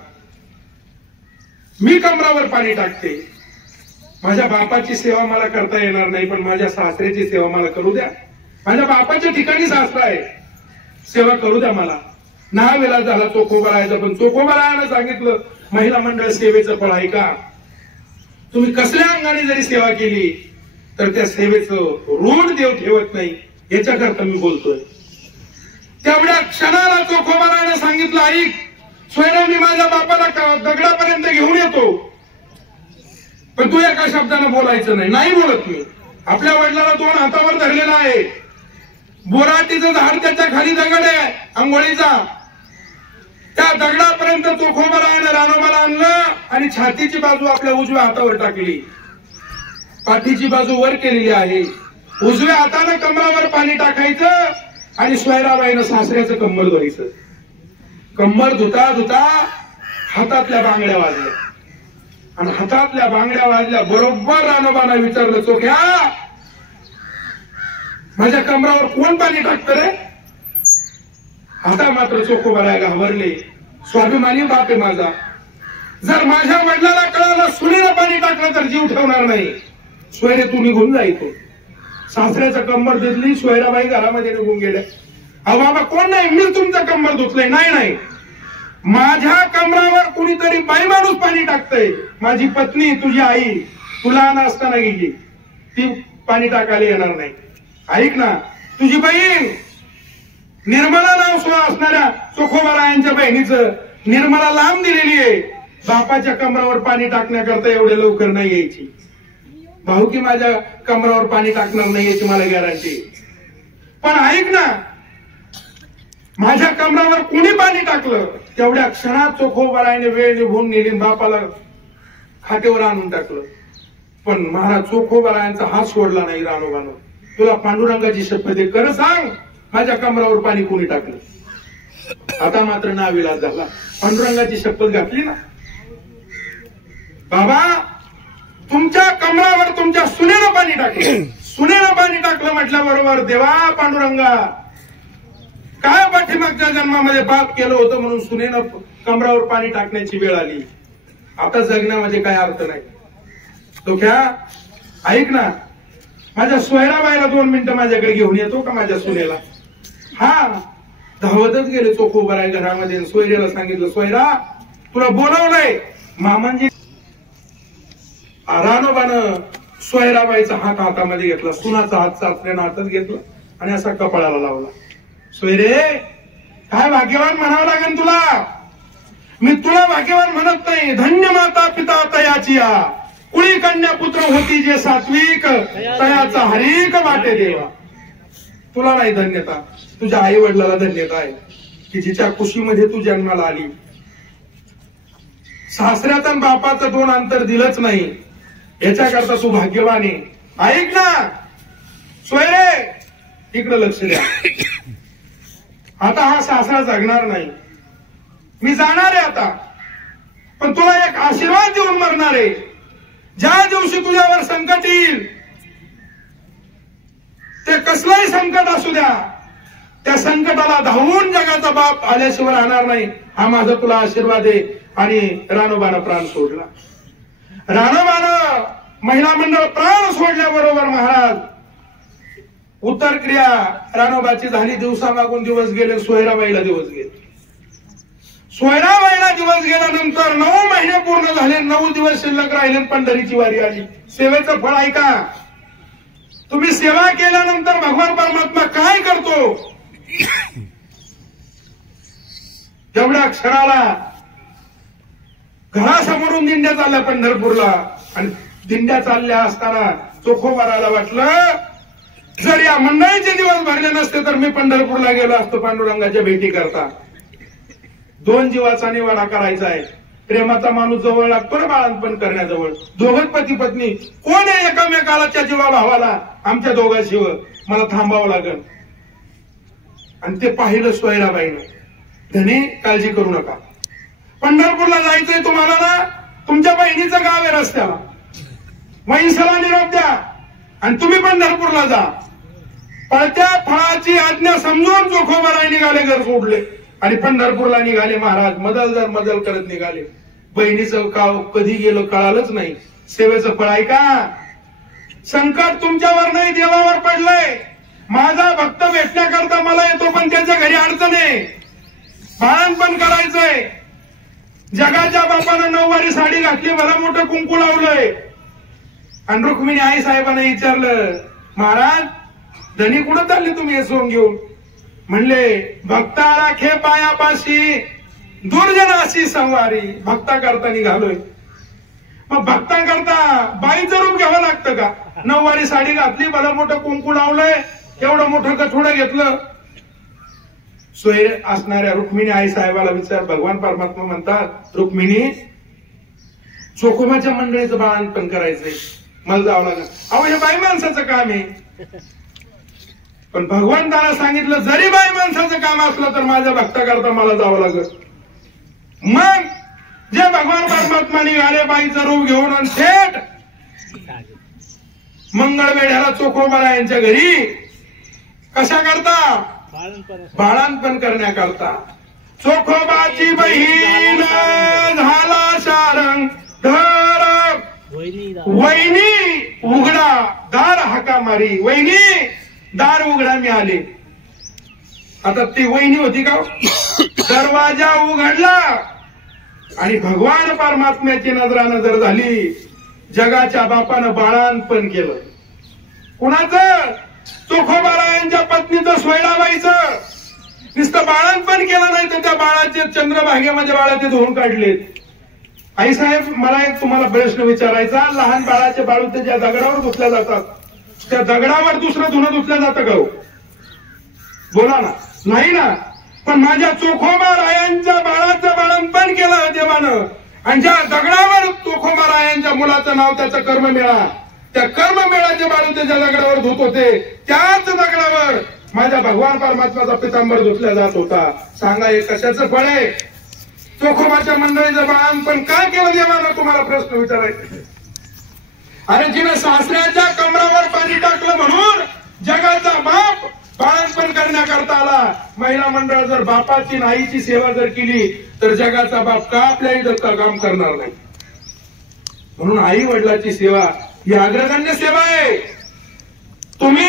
मी कमरावर पाणी टाकते. माझ्या बापाची सेवा मला करता येणार नाही, पण माझ्या सासऱ्याची सेवा मला करू द्या. माझ्या बापाच्या ठिकाणी सासरा आहे, सेवा करू द्या मला. नावेला झाला चोखोबारायचा, पण चोखोबारायानं सांगितलं महिला मंडळ सेवेचं फळ आहे का. तुम्ही कसल्या अंगाने जरी सेवा केली तर त्या सेवेचं ऋण देव ठेवत नाही, याच्याकरता मी बोलतोय. तेवढ्या क्षणाला चोखोबारायानं सांगितलं, ऐक सोयरा, मी माझ्या बापाला दगडापर्यंत घेऊन येतो, पण तू एका शब्दानं बोलायचं नाही. नाही बोलत मी. आपल्या वडिलाला 2 हातावर धरलेला आहे, बोराटीचं झाड त्याच्या खाली दगड आहे आंघोळीचा, त्या दगडापर्यंत चोखोबारायानं रानोबाला आणलं आणि छातीची बाजू आपल्या उजव्या हातावर टाकली, पाठीची बाजू वर केलेली आहे. उजव्या हातानं कमरावर पाणी टाकायचं आणि सोयराबाईनं सासऱ्याचं कंबर धुवायचं. कंबर धुता धुता हातातल्या बांगड्या वाजल्या, आणि हातातल्या बांगड्या वाजल्या बरोबर रानोबानं विचारलं, चोख्या, माझ्या कमरावर कोण पाणी टाकतं रे. आता मात्र चोखोबाराय घाबरले. स्वाभिमानी बाप आहे माझा, जर माझ्या वडिलाला कळालं सुनेनं पाणी टाकलं तर जीव ठेवणार नाही. सोयरे, तू निघून जायचो. सासऱ्याचं कंबर धुतली, सोयराबाई घरामध्ये निघून गेल्या. अहो बाबा, कोण नाही, मी तुमचं कंबर धुतलंय. नाही नाही, माझ्या कमरावर कुणीतरी बाई माणूस पाणी टाकतंय. माझी पत्नी, तुझी आई, तुला लहान असताना गेली, ती पाणी टाकायला येणार नाही. ऐक ना, तुझी बहीण निर्मला नाव असणाऱ्या चोखोबारायांच्या बहिणीचं निर्मला लांब दिलेली आहे, बापाच्या कमरावर पाणी टाकण्याकरता एवढे लवकर नाही यायची. भाऊ की माझ्या कमरावर पाणी टाकणार नाही याची मला गॅरंटी. पण ऐक ना, माझ्या कमरावर कोणी पाणी टाकलं तेवढ्या क्षणात चोखोबारायाने वेळ निघून नेली, बापाला खाटेवर आणून टाकलं. पण महाराज चोखोबारायांचा हात सोडला नाही. रानोबानं, तुला पांडुरंगाची शपथ आहे, खरं सांग, माझ्या कमरावर पाणी कोणी टाकलं. आता मात्र नाविलाज झाला, पांडुरंगाची शपथ घातली ना. बाबा, तुमच्या कमरावर तुमच्या सुनेनं पाणी टाकलं. सुनेनं पाणी टाकलं म्हटल्याबरोबर, देवा पांडुरंगा, काय पाठीमागच्या जन्मामध्ये पाप केलं होतं म्हणून सुनेनं कमरावर पाणी टाकण्याची वेळ आली. आता जगण्यामध्ये काय अर्थ नाही. तो क्या, ऐक ना, माझ्या सोयराबाईला 2 मिनिटं माझ्याकडे घेऊन येतो का माझ्या सुनेला. हा, धावतच गेले चोखोबाराय घरामध्ये. सोयऱ्याला सांगितलं, सोयरा, तुला बोलावलंय. मामांजी रानोबानं सोयराबाईचा हात हातामध्ये घेतला, सुनाचा हात सासऱ्यानं हातात घेतला आणि असा कपाळाला लावला. सोयरे, काय भाग्यवान म्हणावं लागेल तुला. मी तुला भाग्यवान म्हणत नाही. धन्य माता पिता तयाची या, कुळी कन्या पुत्र होती जे सात्विक, तयाचा हरीक वाटे देवा. तुला नाही धन्यता, तुझ्या आई वडिलाला धन्यता आहे की जिच्या कुशीमध्ये तू जन्माला आली. सासऱ्याचं आणि बापाचं 2 अंतर दिलंच नाही, याच्याकरता तू भाग्यवान आहे. ऐक ना सोयरे, इकडे लक्ष द्या. आता हा सासरा जगणार नाही, मी जाणार आहे आता, पण तुला एक आशीर्वाद देऊन मरणार आहे. ज्या दिवशी तुझ्यावर संकट येईल, ते कसलंही संकट असू द्या, त्या संकटाला धावून जगाचा बाप आल्याशिवाय राहणार नाही, हा माझा तुला आशीर्वाद आहे. आणि रानोबानं प्राण सोडला. रानोबानं महिला मंडळ प्राण सोडल्याबरोबर महाराज उत्तर क्रिया रानोबाची झाली. दिवसामागून दिवस गेले, सोयराबाईला दिवस गेले. सोयराबाईला दिवस गेल्यानंतर 9 महिने पूर्ण झाले, 9 दिवस शिल्लक राहिले, पंढरीची वारी आली. सेवेचं फळ ऐका. तुम्ही सेवा केल्यानंतर भगवान परमात्मा काय करतो. एवढ्या क्षणाला घरासमोरून दिंड्या चालल्या पंढरपूरला, आणि दिंड्या चालल्या असताना चोखोबाराला वाटलं जर या मंडळीचे दिवस भरले नसते तर मी पंढरपूरला गेलो असतो पांडुरंगाच्या भेटी करता. 2 जीवाचा निवाडा करायचा आहे. प्रेमाचा माणूस जवळ लागतो ना बाळंतपण करण्याजवळ. दोघच पती पत्नी कोण आहे एकामेकाला, त्या जीवा भावाला आमच्या दोघांशिवाय मला थांबावं लागेल. आणि ते पाहिलं सोयराबाईनं. धनी काळजी करू नका, पंढरपूरला जायचंय तुम्हाला ना, तुमच्या बहिणीचं गाव आहे रस्त्याला, वैंसला निरोप द्या आणि तुम्ही पंढरपूरला जा. पळत्या फळाची आज्ञा समजून चोखोबाराय निघाले, घर सोडले आणि पंढरपूरला निघाले. महाराज मदल करत निघाले. बहिणीचं गाव कधी गेलं कळालंच नाही. सेवेचं फळ आहे का? संकट तुमच्यावर नाही देवावर पडलंय. माझा भक्त भेटण्याकरता मला येतो, पण त्याच्या घरी अडचण आहे. बाळंतपण करायचंय. जगाच्या बापानं 9वारी साडी घातली, भला मोठं कुंकू लावलंय. आणि रुक्मिणी आई साहेबांना विचारलं, महाराज धनी कुठं चालले तुम्ही हे सोंग घेऊन? म्हणले भक्ता राखे पायापाशी, दुर्जनाशी संवारी. भक्ता करता निघालोय. मग भक्ता करता बाईचं रूप घ्यावं लागतं का? 9वारी साडी घातली, भला मोठं कुंकू लावलंय, एवढं मोठं कठोडं घेतलं. सोय असणाऱ्या रुक्मिणी आई साहेबाला विचार. भगवान परमात्मा म्हणतात, रुक्मिणी चोखोबाच्या मंडळीचं बाळंतपण करायचंय, मला जावं लागलं. अहो हे बाई माणसाचं काम आहे. पण भगवंताला सांगितलं जरी बाई माणसाचं काम असलं तर माझ्या भक्ता करता मला जावं लागलं. मग जे भगवान परमात्मा निघाले बाईचं रूप घेऊन आणि थेट मंगळवेढ्याला चोखोबारा यांच्या घरी कशा करता? बाळंतपण करण्याकरता. चोखोबाची बहीण झाला शारंग धर, वहिनी उघडा दार हाका मारी. वहिनी दार उघडा मी आले. आता ती वहिनी होती का? दरवाजा उघडला आणि भगवान परमात्म्याची नजर झाली. जगाच्या बापानं बाळंतपण केलं. कुणाचं? चोखोबारायांच्या पत्नीचं, सोयराबाईचं. नुसतं बाळंतपण केलं नाही तर त्या बाळाचे चंद्रभागेमध्ये बाळाचे धुवून काढलेत. आई साहेब मला एक तुम्हाला प्रश्न विचारायचा. लहान बाळाचे बाळू ते ज्या दगडावर धुतल्या जातात, त्या दगडावर दुसरं धुणं धुतलं जातं का? बोला ना. नाही ना. पण माझ्या चोखोबारायांच्या बाळाचं बाळंतपण केलं देवानं, आणि ज्या दगडावर चोखोबारायांच्या मुलाचं नाव त्याचं कर्ममेळा, त्या कर्ममेळाचे बाळू त्याच्या दगडावर धुत होते, त्याच दगडावर माझ्या भगवान परमात्माचा पितांबर धुतला जात होता. सांगा हे कशाचं फळ आहे? चोखोबाच्या मंडळीचं बाळंतपण काय केलं देवानं? तुम्हाला प्रश्न विचारायचा. अरे जिने सासऱ्याच्या कमरावर पाणी टाकलं म्हणून जगाचा बाप बाळंतपण करण्याकरता आला. महिला मंडळ जर बापाची नाईची सेवा जर केली तर जगाचा बाप का आपल्या इथं काम करणार नाही? म्हणून आई वडिलाची सेवा ही अग्रगण्य सेवा आहे. तुम्ही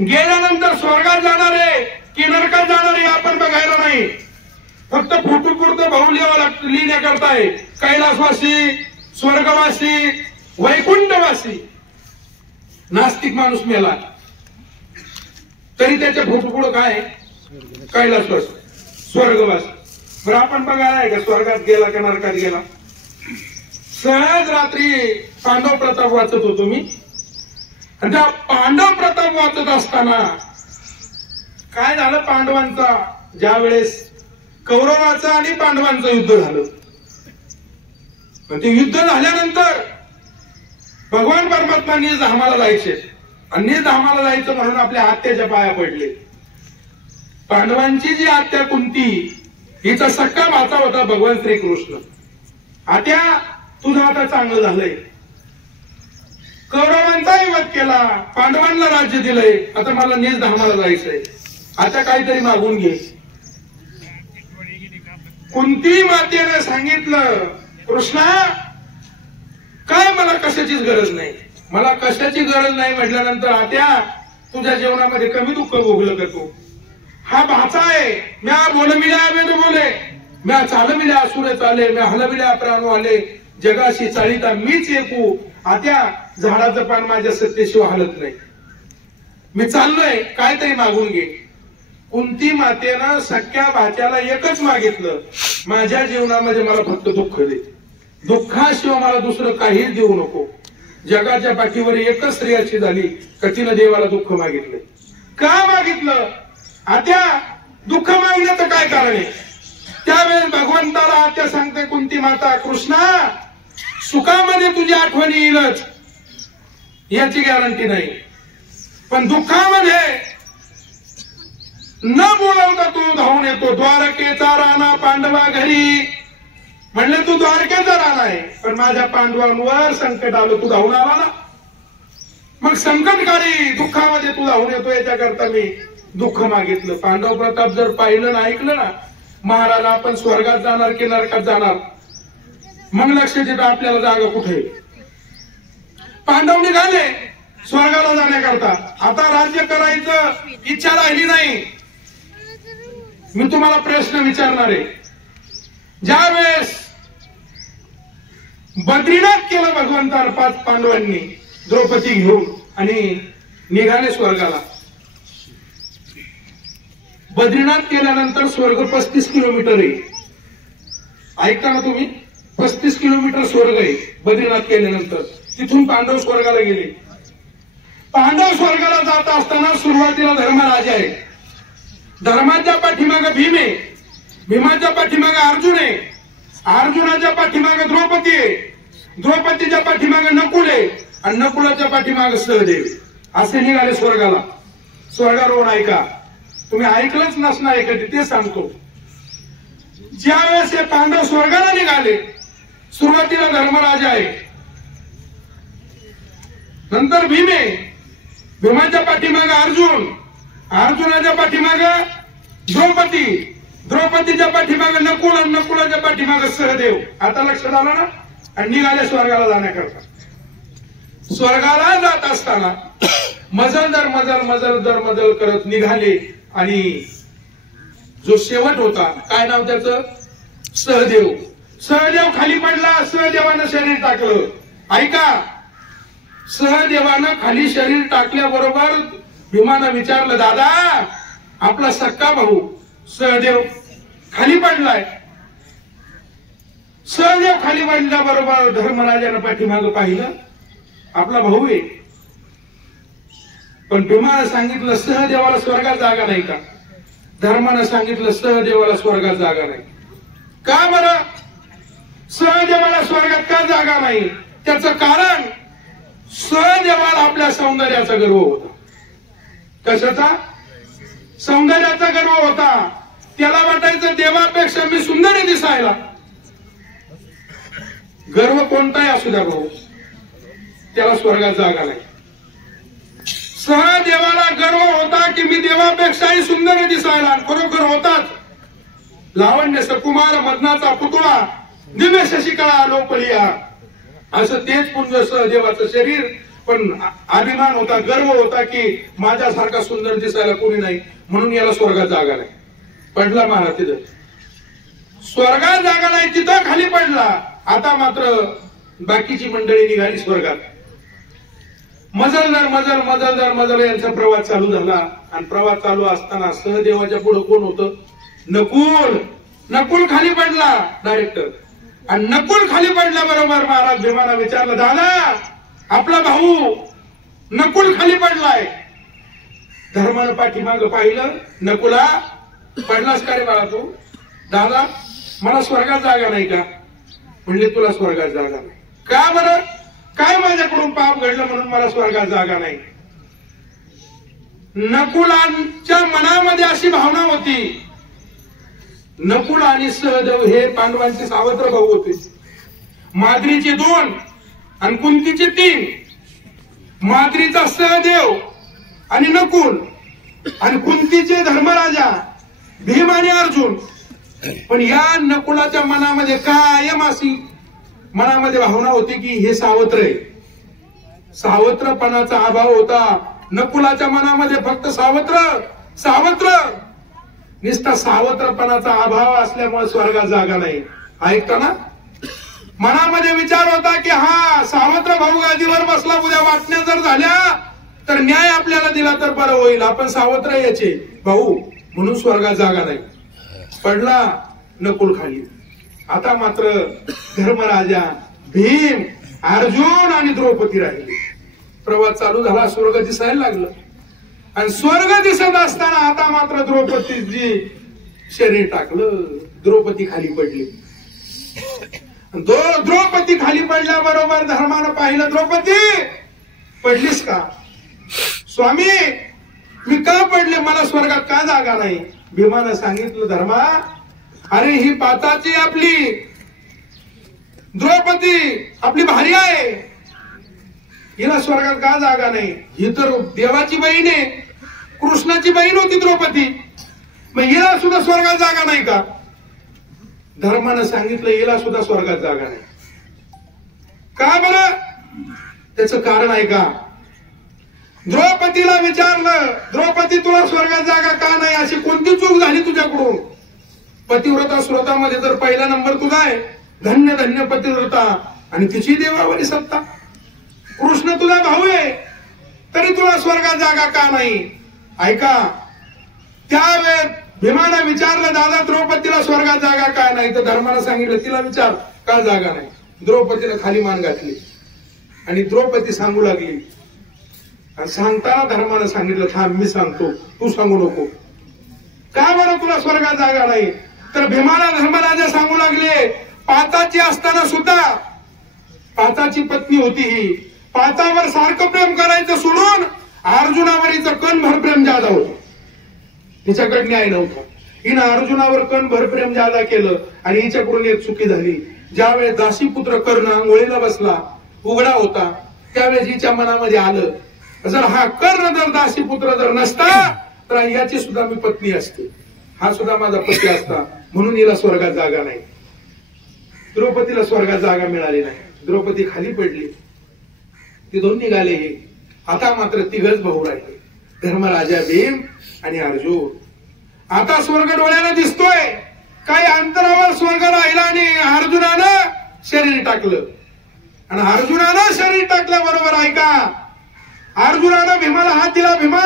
गेल्यानंतर स्वर्गात जाणार आहे की नरकात जाणार आहे आपण बघायला नाही. फक्त फोटोपुरतं भाऊ लिहिण्याकरताय. कैलासवासी, स्वर्गवासी, वैकुंठवासी. नास्तिक माणूस मेला तरी त्याच्या फोटो पुढं काय? कैलासवासी, स्वर्गवासी. बरं आपण बघायला आहे का स्वर्गात गेला का नरकात गेला? सहज रात्री पांडव प्रताप वाचत होतो मी, आणि त्या पांडव प्रताप वाचत असताना काय झालं? पांडवांचा ज्या वेळेस कौरवाचं आणि पांडवांचं युद्ध झालं, पण ते युद्ध झाल्यानंतर भगवान परमात्मा निज धामाला जायचे, आणि निज धामाला जायचं म्हणून आपल्या आत्याच्या पाया पडले. पांडवांची जी आत्या कुंती, हिचा सक्का भाचा होता भगवान श्रीकृष्ण. आत्या तुझं आता चांगलं झालंय, कौरवांचाही वध केला, पांडवांना राज्य दिलंय, आता मला निज धामाला जायचंय, आता काहीतरी मागून घे. कुंती मातेने सांगितलं, कृष्णा काय मला कशाचीच गरज नाही, मला कशाची गरज नाही म्हटल्यानंतर आत्या तुझ्या जीवनामध्ये कमी दुःख भोगलं का तू? हा भाचा आहे, म्या बोल मिळ्या वेद बोले, म्या चाल मिळ्या असुरे चाले, म्या हल मिळ्या प्राण आले, जगाशी चालिता मीच एकू. आत्या झाडाचं पान माझ्या सत्तेशिवाय हलत नाही, मी चाललोय, काहीतरी मागून घे. कुंती मातेनं सख्या भाच्याला एकच मागितलं, माझ्या जीवनामध्ये मला फक्त दुःख दे, दुःखाशिवाय मला दुसरं काहीच देऊ नको. जगाच्या पाठीवर एकच स्त्री अशी झाली का तिनं देवाला दुःख मागितलं. का मागितलं? आत्या दुःख मागण्याचं काय कारण आहे? त्यावेळेस भगवंताला आत्या सांगते, कुंती माता, कृष्णा सुखामध्ये तुझी आठवण येईलच याची गॅरंटी नाही, पण दुःखामध्ये न बोलवता तू धावून येतो. द्वारकेचा राणा पांडवा घरी म्हणले, तू द्वारकेचा राणा आहे, पण माझ्या पांडवांवर संकट आलं, तू धावून आला ना. मग संकटकाळी दुःखामध्ये तू धावून येतो, याच्याकरता मी दुःख मागितलं. पांडव प्रताप जर पाहिलं ना, ऐकलं ना, महाराज आपण स्वर्गात जाणार की नरकात जाणार, मग लक्ष देतं आपल्याला जागा कुठे. पांडव निघाले स्वर्गाला जाण्याकरता. आता राज्य करायचं इच्छा राहिली नाही. मी तुम्हाला प्रश्न विचारणार आहे, ज्यावेळेस बद्रीनाथ केलं भगवंतानं 5 पांडवांनी द्रौपदी घेऊन आणि निघाले स्वर्गाला. बद्रीनाथ केल्यानंतर स्वर्ग 35 किलोमीटर आहे. ऐकता ना तुम्ही, 35 किलोमीटर स्वर्ग आहे बद्रीनाथ केल्यानंतर. तिथून पांडव स्वर्गाला गेले. पांडव स्वर्गाला जात असताना सुरुवातीला धर्मराज आहे, धर्माच्या पाठीमागे भीम आहे, भीमाच्या पाठीमागे अर्जुन आहे, अर्जुनाच्या पाठीमागे द्रौपदी आहे, द्रौपदीच्या पाठीमागे नकुल आहे आणि नकुलाच्या पाठीमागे सहदेव. असे निघाले स्वर्गाला. स्वर्गारोहण ऐका, तुम्ही ऐकलंच नसणार कधी, ते सांगतो. ज्यावेळेस हे पांडव स्वर्गाला निघाले, सुरुवातीला धर्मराज आहे, नंतर भीम आहे, भीमाच्या पाठीमागे अर्जुन, अर्जुनाच्या पाठीमागे द्रौपदी, द्रौपदीच्या पाठीमागे नकुल आणि नकुलाच्या पाठीमागे सहदेव. आता लक्षात आलं ना. आणि निघाले स्वर्गाला जाण्याकरता. स्वर्गाला जात असताना मजल दर मजल करत निघाले आणि जो शेवट होता, काय नाव त्याचं, सहदेव. सहदेव खाली पडला, सहदेवानं शरीर टाकलं. ऐका, सहदेवानं खाली शरीर टाकल्याबरोबर भीमानं विचारलं, दादा आपला सक्का भाऊ सहदेव खाली पडलाय. सहदेव खाली पडल्याबरोबर धर्मराजानं पाठीमागं पाहिलं, आपला भाऊ आहे. पण भीमानं सांगितलं सहदेवाला स्वर्गात जागा नाही का? धर्मानं सांगितलं सहदेवाला स्वर्गात जागा नाही. का बरं सहदेवाला स्वर्गात का जागा नाही? त्याचं कारण, सहदेवाला आपल्या सौंदर्याचा गर्व होता. कशाचा? सौंदर्याचा गर्व होता. त्याला वाटायचं देवापेक्षा मी सुंदर दिसायला. गर्व कोणताही असू द्या भाऊ, त्याला स्वर्गात जागा नाही. सहदेवाला गर्व होता की मी देवापेक्षाही सुंदर दिसायला, खरोखर होताच. लावण्य सकुमार मदनाचा पुतळा, दिव्य शशिकळा लोपलिया, असं तेच पुंज सहदेवाचं शरीर. पण अभिमान होता, गर्व होता की माझ्यासारखा सुंदर दिसायला कोणी नाही, म्हणून याला स्वर्गात जागा नाही. पडला महाराज तिथं, स्वर्गात जागा नाही, तिथं खाली पडला. आता मात्र बाकीची मंडळी निघाली स्वर्गात. मजल दर यांचा प्रवास चालू झाला. आणि प्रवास चालू असताना सहदेवाच्या पुढे कोण होतं? नकुल. नकुल खाली पडला डायरेक्ट. आणि नकुल खाली पडल्याबरोबर महाराज भीमाला विचारलं, दादा आपला भाऊ नकुल खाली पडलाय. धर्मानं पाठीमागं पाहिलं, नकुला पडलास का रे बाळा तू? दादा मला स्वर्गात जागा नाही का? म्हणले तुला स्वर्गात जागा नाही. का बरं? काय माझ्याकडून पाप घडलं म्हणून मला स्वर्गात जागा नाही? नकुलांच्या मनामध्ये अशी भावना होती. नकुल आणि सहदेव हे पांडवांचे सावत्र भाऊ होते. माद्रीचे 2 आणि कुंतीचे 3. माद्रीचा सहदेव आणि नकुल आणि कुंतीचे धर्मराजा भीम आणि अर्जुन. पण या नकुलाच्या मनामध्ये कायम अशी मनामध्ये भावना होती की हे सावत्र आहे. सावत्रपणाचा अभाव होता. नकुलाच्या मनामध्ये फक्त सावत्र नुसता सावत्रपणाचा अभाव असल्यामुळे स्वर्गात जागा नाही. ऐकता ना? मनामध्ये विचार होता की हा सावत्र भाऊ गादीवर बसला, उद्या वाटण्या जर झाल्या तर न्याय आपल्याला दिला तर बरं होईल. आपण सावत्र याचे भाऊ म्हणून स्वर्गात जागा नाही. पडला नकुल खाली. आता मात्र धर्मराजा, भीम, अर्जुन आणि द्रौपदी राहिले. प्रवास चालू झाला. स्वर्ग दिसायला लागलं आणि स्वर्ग दिसत असताना आता मात्र द्रौपदीजी शरीर टाकलं. द्रौपदी खाली पडली. द्रौपदी खाली पडल्याबरोबर धर्मानं पाहिलं, द्रौपदी पडलीस का? स्वामी मी का पडले, मला स्वर्गात का जागा नाही? भीमानं सांगितलं, धर्मा अरे ही पाताची आपली द्रौपदी आपली भारी आहे, हिला स्वर्गात का जागा नाही? ही तर देवाची बहीण आहे, कृष्णाची बहीण होती द्रौपदी, मग हिला सुद्धा स्वर्गात जागा नाही का? धर्मानं सांगितलं हिला सुद्धा स्वर्गात जागा नाही. का बरं? त्याचं कारण आहे का? द्रौपदीला विचारलं, द्रौपदी तुला स्वर्गात जागा का नाही? अशी कोणती चूक झाली तुझ्याकडून? पतिव्रता स्रोतामध्ये तर पहिला नंबर तुझा आहे. धन्य धन्य पतिव्रता, आणि तिची देवावरी सत्ता. कृष्ण तुझा भाऊ आहे, तरी तुला स्वर्गात जागा का नाही? ऐका, त्यावेळेस भीमानं विचारलं, दादा द्रौपदीला स्वर्गात जागा का नाही? तर धर्मानं सांगितलं, तिला विचार का जागा नाही. द्रौपदीला खाली मान घातली आणि द्रौपदी सांगू लागली. आणि सांगताना धर्मानं सांगितलं, थांब मी सांगतो, तू सांगू नको. का बरं तुला स्वर्गात जागा नाही? तर भीमाला धर्मराजा सांगू लागले, पाताची असताना सुद्धा, पाताची पत्नी होती ही, पातावर सारखं प्रेम करायचं सोडून अर्जुनावर हिचं कणभर प्रेम जादा होतं. हिच्याकडे न्याय नव्हता. हिनं अर्जुनावर कणभर प्रेम जादा केलं आणि हिच्याकडून एक चुकी झाली. ज्यावेळेस दासीपुत्र कर्ण आंघोळीला बसला, उघडा होता, त्यावेळेस हिच्या मनामध्ये आलं, जर हा कर्ण जर दासीपुत्र जर नसता तर याची सुद्धा मी पत्नी असते, हा सुद्धा माझा पती असता, म्हणून हिला स्वर्गात जागा नाही. द्रौपदीला स्वर्गात जागा मिळाली नाही. द्रौपदी खाली पडली. ती दोन निघाले. हे आता मात्र तिघच भाऊ राहिले, धर्मराजा, भीम आणि अर्जुन. आता स्वर्ग डोळ्याला दिसतोय. काही अंतरावर स्वर्ग राहिला आणि अर्जुनानं शरीर टाकलं. आणि अर्जुनानं शरीर टाकल्याबरोबर ऐका, अर्जुनानं भीमाला हात दिला, भीमा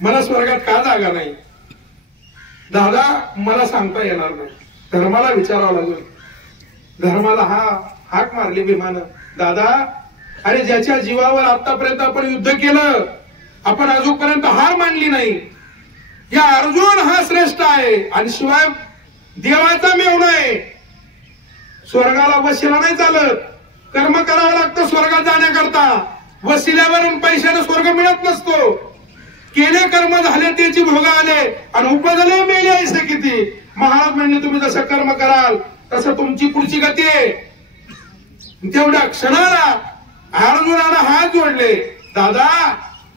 मला स्वर्गात का जागा नाही? दादा मला सांगता येणार नाही. धर्माला विचारावं लागेल. धर्माला हाक मारली भीमानं, दादा अरे ज्याच्या जीवावर आतापर्यंत आपण युद्ध केलं, आपण अजूनपर्यंत हार मानली नाही, या अर्जुन हा श्रेष्ठ आहे आणि शिवाय देवाचा मेवणा आहे. स्वर्गाला वशिला नाही चालत, कर्म करावं लागतं स्वर्गात जाण्याकरता. वशिल्यावरून पैशाने स्वर्ग मिळत नसतो. केले कर्म झाले त्याची भोग आले आणि उपजले मेले ऐसे किती. महाराज म्हणले, तुम्ही जसं कर्म कराल तसं तुमची पुढची गती आहे. तेवढ्या क्षणाला अर्जुनाला हात जोडले, दादा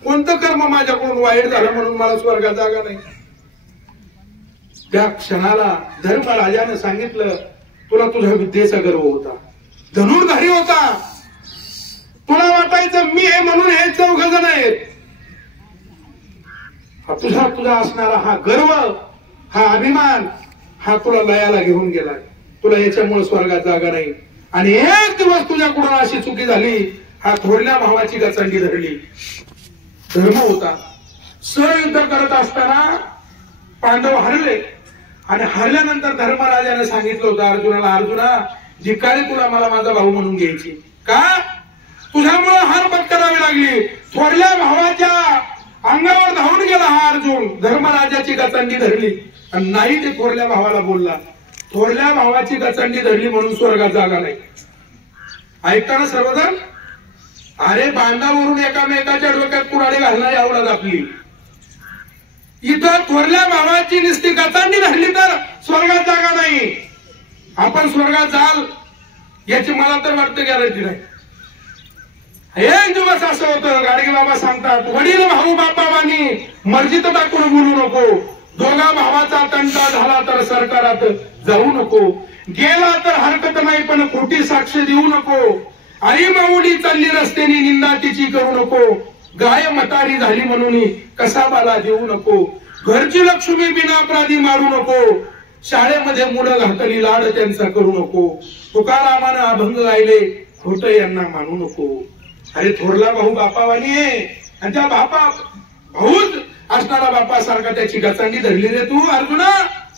कोणतं कर्म माझ्याकडून वाईट झालं म्हणून मला स्वर्गात जागा नाही? त्या क्षणाला धर्मराजाने सांगितलं, तुला तुझ्या विद्येचा गर्व होता, धनुर्धारी होता, तुला वाटायचं मी आहे म्हणून हे 4 जण आहेत. तुझा असणारा हा गर्व, हा अभिमान, हा तुला लयाला घेऊन गेलाय. तुला याच्यामुळे स्वर्गात जागा नाही. आणि एक दिवस तुझ्याकडून अशी चुकी झाली, हा थोरल्या भावाची गचंडी धरली. धर्म होता. युद्ध करत असताना पांडव हरले आणि हरल्यानंतर धर्मराजाने सांगितलं होतं अर्जुनाला, अर्जुना जिकारी तुला मला माझा भाऊ म्हणून घ्यायची का? तुझ्यामुळे हार पत्करावी लागली. थोरल्या भावाच्या अंगावर धावून गेला हा अर्जुन, धर्मराजाची गचंडी धरली आणि नाही ते थोरल्या भावाला बोलला, थोरल्या भावाची गचंडी धरली म्हणून स्वर्गात जागा नाही. ऐकताना सर्वजण, अरे बांधावरून एकामेकाच्या डोक्यात कुऱ्हाडी घालणारी आवडत आपली. इथं थोरल्या भावाची नुसती गचंडी धरली तर स्वर्गात जागा नाही. आपण स्वर्गात जाल याची मला तर वाटतं गॅरंटी नाही. एक दिवस असं होतं, गाडगे बाबा सांगतात, वडील भाऊ बापावानी मर्जीत टाकून बोलू नको. दोघा भावाचा तंटा झाला तर सरकारात जाऊ नको. गेला तर हरकत नाही पण खोटी साक्ष देऊ नको. आई माऊली चालली रस्त्याने निंदा तिची करू नको. गाय मतारी झाली म्हणून कसाबाला देऊ नको. घरची लक्ष्मी बिना अपराधी मारू नको. शाळेमध्ये मुलं घातली लाड त्यांचा करू नको. तुकारामानं अभंग गायले खोट यांना मानू नको. अरे थोरला भाऊ बापावानी आहे आणि त्या भाऊच असणारा बापासारखा त्याची गचांडी धरली रे तू अर्जुना.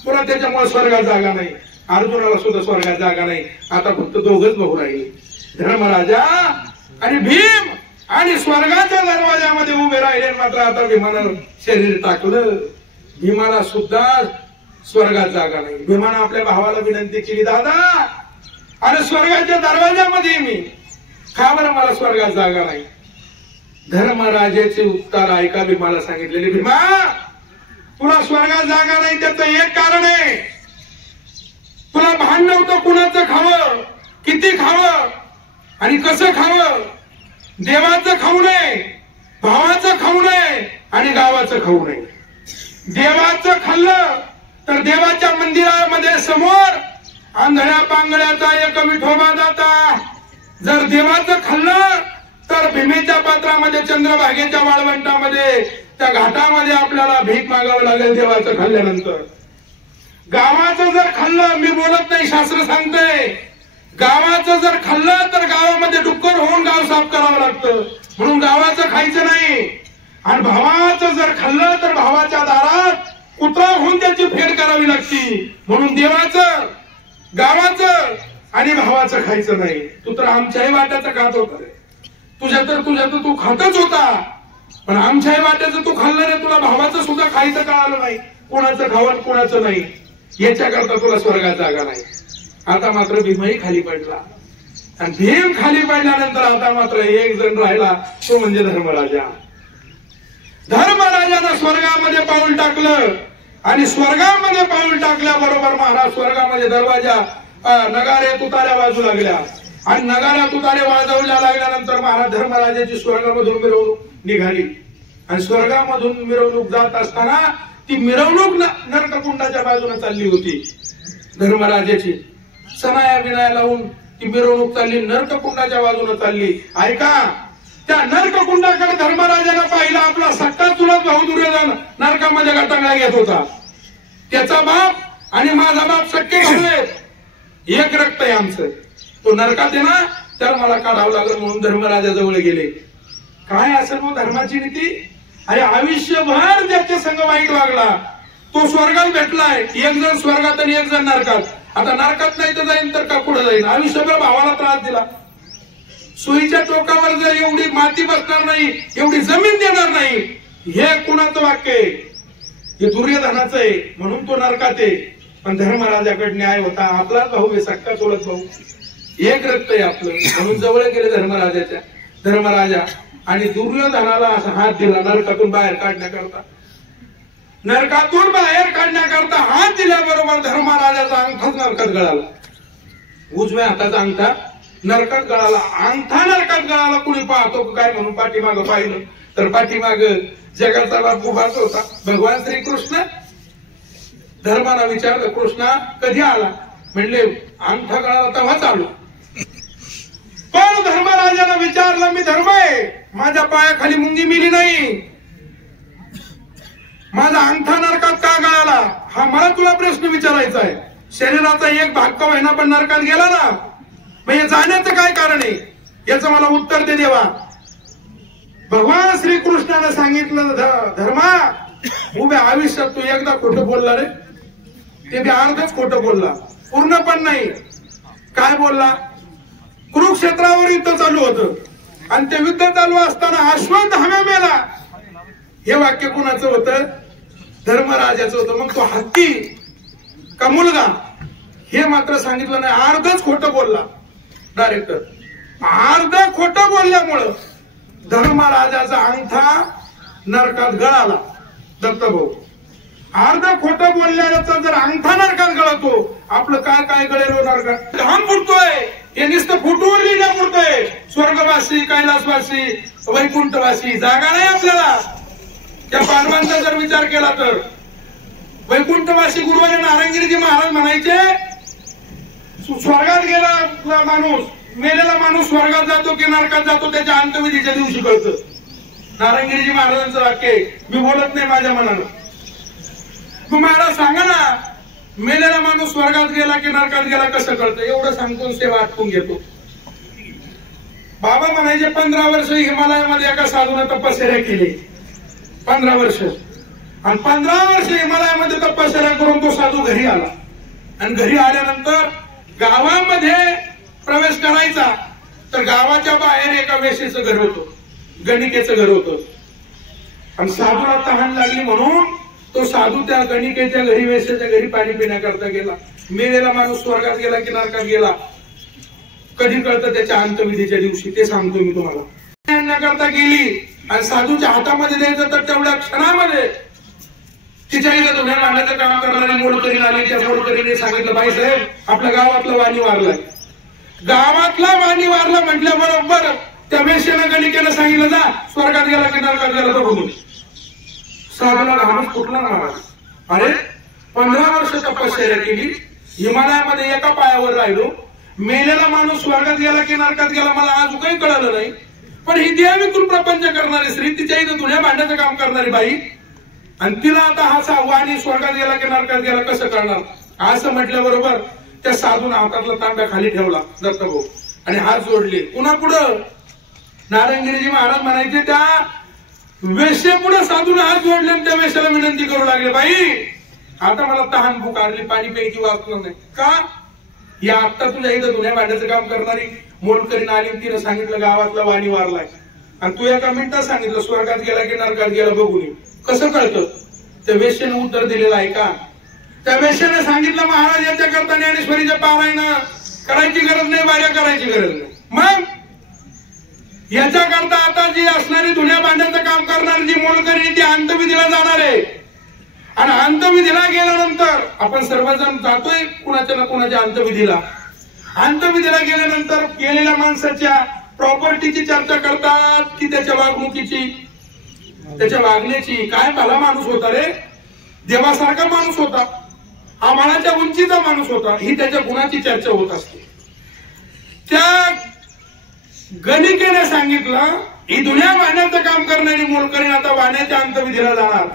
तुला त्याच्यामुळे स्वर्गात जागा नाही. अर्जुनाला सुद्धा स्वर्गात जागा नाही. आता फक्त दोघच भाऊ राहिले, धर्मराजा आणि भीम. आणि स्वर्गाच्या दरवाजामध्ये उभे राहिले. मात्र आता भीमानं शरीर टाकलं. भीमाला सुद्धा स्वर्गात जागा नाही. भीमानं आपल्या भावाला विनंती केली, दादा अरे स्वर्गाच्या दरवाजामध्ये मी, का बरं मला स्वर्गात जागा नाही. धर्मराजाचे उत्तर ऐका भीमाला सांगितलेले, भीमा तुला स्वर्गात जागा नाही त्याचं एक कारण आहे. तुला भान नव्हतं कुणाचं खावं, किती खावं आणि कसं खावं. देवाचं खाऊ नये, भावाचं खाऊ नये आणि गावाचं खाऊ नये. देवाचं खाल्लं तर देवाच्या मंदिरामध्ये समोर आंधळ्या पांगळ्याचा एक विठोबा जाता. जर देवाचं खाल्लं तर भीमेच्या पात्रामध्ये, चंद्रभागेच्या वाळवंटामध्ये, त्या घाटामध्ये आपल्याला भीक मागावं लागेल देवाचं खाल्ल्यानंतर. गावाचं जर खाल्लं, मी बोलत नाही शास्त्र सांगतंय, गावाचं जर खाल्लं तर गावामध्ये डुक्कर होऊन गाव साफ करावं लागतं, म्हणून गावाचं खायचं नाही. आणि भावाचं जर खाल्लं तर भावाच्या दारात कुत्रा होऊन त्याची फेड करावी लागती, म्हणून देवाचं, गावाचं आणि भावाचं खायचं नाही. तू तर आमच्याही वाट्याचं खात होता रे. तुझ्या तर तू खातच होता, पण आमच्याही वाट्याचं तू खाल्लं रे. तुला भावाचं सुद्धा खायचं कळालं नाही, कोणाचं खावं कोणाचं नाही. याच्याकरता तुला स्वर्गात जागा नाही. आता मात्र भीमही खाली पडला. आणि भीम खाली पडल्यानंतर आता मात्र एक जण राहिला, तो म्हणजे धर्मराजा. धर्मराजानं स्वर्गामध्ये पाऊल टाकलं. आणि स्वर्गामध्ये पाऊल टाकल्याबरोबर महाराज स्वर्गामध्ये दरवाजा, नगारे तुताऱ्या वाजू लागल्या. आणि नगाऱ्या तुतारे वाजवल्या लागल्यानंतर महाराज धर्मराजाची स्वर्गामधून मिरवणूक निघाली. आणि स्वर्गामधून मिरवणूक जात असताना ती मिरवणूक नरककुंडाच्या बाजूने चालली होती. धर्मराजाची सनाया विनाया लावून ती मिरवणूक चालली, नरककुंडाच्या बाजूने चालली. ऐका, त्या नरककुंडाकडे धर्मराजानं पाहिलं. आपला सक्का चुलत भाऊ दुर्योधन नरकामध्ये गटांगळा घेत होता. त्याचा बाप आणि माझा बाप सख्खे भाऊ आहेत, एक रक्त आहे आमचं. तो नरकात आहे ना, तर मला काढावं लागलं म्हणून धर्मराजाजवळ गेले. काय असेल मग धर्माची नीती. अरे आयुष्यभर ज्याच्या संग वाईट वागला तो स्वर्गात भेटलाय. एक जण स्वर्गात आणि एक जण नरकात. आता नरकात नाही तर जाईन तर का पुढे जाईन. आयुष्यभर भावाला त्रास दिला. सुईच्या टोकावर जर एवढी माती बसणार नाही, एवढी जमीन देणार नाही, हे कुणाचं वाक्य आहे. हे दुर्योधनाचं आहे, म्हणून तो नरकात आहे. पण धर्मराजाकडे न्याय होता. आपलाच भाऊ आहे, सक्का चुलत भाऊ, एक रक्त आहे आपलं, म्हणून जवळ गेले धर्मराजाच्या. धर्मराजा आणि दुर्योधनाला असा हात दिला नरकातून बाहेर काढण्याकरता. नरकातून बाहेर काढण्याकरता हात दिल्याबरोबर धर्मराजाचा अंगठाच नरकात गळाला. उजव्या हाताचा अंगठा नरकात गळाला. अंगठा नरकात गळाला. कुणी पाहतो काय म्हणून पाठीमागं पाहिलं तर पाठीमाग जगाचा बाप उभाच होता, भगवान श्रीकृष्ण. धर्माला विचारलं, कृष्णा कधी आला. म्हणले अंगठा गळाला तेव्हाच आलो. पण धर्मराजानं विचारलं, मी धर्म आहे, माझ्या पायाखाली मुंगी मिली नाही, माझा अंगठा नरकात का गळाला, हा मला तुला प्रश्न विचारायचा आहे. शरीराचा एक भाग का होईना पण नरकात गेला ना, मग हे जाण्याचं काय कारण आहे, याचं मला उत्तर दे देवा. भगवान श्रीकृष्णाने सांगितलं, धर्मा उभ्या आयुष्यात तू एकदा खोटं बोलला रे, ते बी अर्धच खोटं बोलला, पूर्ण पण नाही. काय बोलला. कुरुक्षेत्रावर युद्ध चालू होतं आणि ते युद्ध चालू असताना अश्वत्थामा मेला. हे वाक्य कुणाचं होतं. धर्मराजाचं होतं. मग तो हत्ती का मुलगा हे मात्र सांगितलं नाही. अर्धच खोटं बोलला. डायरेक्टर अर्ध खोटं बोलल्यामुळं धर्मराजाचा अंगठा नरकात गळाला. दत्तभाऊ अर्ध खोटं बोलल्याचा जर अंगठा नरकात गळतो, आपलं काय काय गळेलो नरकात. घाम फुटतोय, हे नुसतं फुटून लिहिण्या पुरतोय. स्वर्गवासी, कैलासवासी, वैकुंठवासी जागा नाही आपल्याला. त्या पांडवांचा जर विचार केला तर वैकुंठवासी गुरुवारी नारायणगिरीजी महाराज म्हणायचे, स्वर्गात गेला माणूस, मेलेला माणूस स्वर्गात जातो की नरकात जातो त्याच्या अंत्यविधीच्या दिवशी कळतं. नारायणगिरीजी महाराजांचं वाक्य आहे. मी बोलत नाही माझ्या मनानं. तू महाराज सांगा ना, मेलेला माणूस स्वर्गात गेला की नरकात गेला कसं कळतं. एवढं सांगतो सेवा आटपून घेतो. बाबा म्हणायचे 15 वर्ष हिमालयामध्ये एका साधूने तपश्चर्या केली. 15 वर्ष. आणि 15 वर्ष हिमालयामध्ये तपश्चर्या करून तो साधू घरी आला. आणि घरी आल्यानंतर गावामध्ये प्रवेश करायचा तर गावाच्या बाहेर एका वेशीचं घर होतं, गणिकेचं घर होतं. आणि साधूला तहान लागली म्हणून तो साधू त्या गणिकेच्या घरी, वेशीच्या घरी पाणी पिण्याकरता गेला. मेलेला माणूस स्वर्गात गेला की नरकात गेला कधी कळतं त्याच्या अंतविधीच्या दिवशी, ते सांगतो मी तुम्हाला. करता गेली आणि साधूच्या हातामध्ये द्यायचं तर तेवढ्या क्षणामध्ये तिच्या इथं धुण्या भांड्याचं काम करणारी मोलकरीण आली. त्या मोलकरीने सांगितलं, बाईसाहेब आपल्या गावातलं वाणी वारलाय. गावातला वाणी वारला म्हटल्याबरोबर त्या वेश्येनं गणिकेनं सांगितलं, जा स्वर्गात गेला की नरकात गेला तो बघून. साधूला घामच फुटला महाराज. अरे 15 वर्ष तपश्चर्या केली, हिमालयामध्ये एका पायावर राहिलो, मेलेला माणूस स्वर्गात गेला की नरकात गेला मला आज काही कळलं नाही. पण ही देह विकून प्रपंच करणारी स्त्री, तिच्या इथं धुण्या भांड्याचं काम करणारी बाई, आणि तिला आता हा वाणी स्वर्गात गेला की नरकात गेला कसं करणार. असं म्हटल्याबरोबर त्या साधून हातातला तांब्या खाली ठेवला दत्तभाऊ आणि हात जोडले. पुन्हा पुढं नारायणगिरीजी महाराज म्हणायचे, त्या वेश्येपुढे साधून हात जोडले आणि त्या वेश्याला विनंती करू लागले, बाई आता मला तहान पुकारली, पाणी प्यायची वाचलं नाही का. या आता तुझ्या इथं धुण्या भांड्याचं काम करणारी मोलकरीण आली, तिनं सांगितलं गावातला वाणी वारलाय, आणि तू एका मिनिटात सांगितलं स्वर्गात गेला की नरकात गेला बघून कसं कळतं. त्या वेश्येनं उत्तर दिलेलं आहे का. त्या वेश्येने सांगितलं, महाराज याच्या करता ज्ञानेश्वरीच्या पारायण करायची गरज नाही, बाऱ्या करायची गरज नाही. मग याच्या करता आता जी असणारी धुण्या भांड्याचं काम करणारी जी मोलकरीण ती अंतविधीला जाणार आहे. आणि अंतविधीला गेल्यानंतर आपण सर्वजण जातोय कुणाच्या ना कुणाच्या अंतविधीला. अंतविधीला गेल्यानंतर गेलेल्या माणसाच्या प्रॉपर्टीची चर्चा करतात की त्याच्या वागणुकीची, त्याच्या वागण्याची. काय भला माणूस होता रे, देवासारखा माणूस होता, आम्हालाच्या उंचीचा माणूस होता, ही त्याच्या गुणाची चर्चा होत असते. त्या गणिकेने सांगितलं, ही दुनिया वाण्याचं काम करणारी मोलकरीण आता वाण्याच्या अंतविधीला जाणार.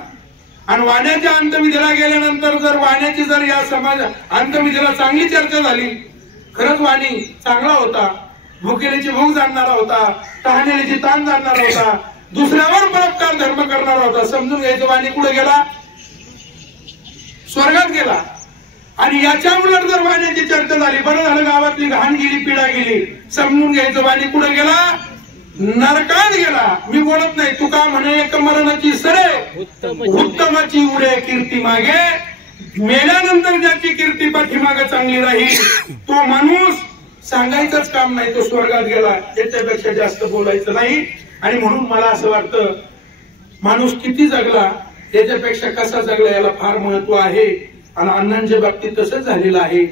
आणि वाण्याच्या अंतविधीला गेल्यानंतर जर वाण्याची जर या समाज अंतविधीला चांगली चर्चा झाली, खरंच वाणी चांगला होता, भुकेलीची भूक जाणणारा होता, तहानेलीची ताण जाणणारा होता, दुसऱ्यावर परोपकार धर्म करणारा होता, समजून घ्यायचं वाणी कुठे गेला, स्वर्गात गेला. आणि याच्या उलट जर वाण्याची चर्चा झाली, बरं झालं गावातली घाण गेली, पिढा गेली, समजून घ्यायचं वाणी कुठे गेला, नरकात गेला. मी बोलत नाही, तुका म्हणे एक मरणाची सरे उत्तमाची उरे कीर्ती मागे, मेल्यानंतर ज्याची कीर्ती पाठीमागे चांगली राहील तो माणूस सांगायचंच काम नाही, तो स्वर्गात गेला. याच्यापेक्षा जास्त बोलायचं नाही. आणि म्हणून मला असं वाटतं, माणूस किती जगला याच्यापेक्षा कसा जगला याला फार महत्व आहे. आणि अण्णांच्या बाबतीत तसंच झालेलं आहे.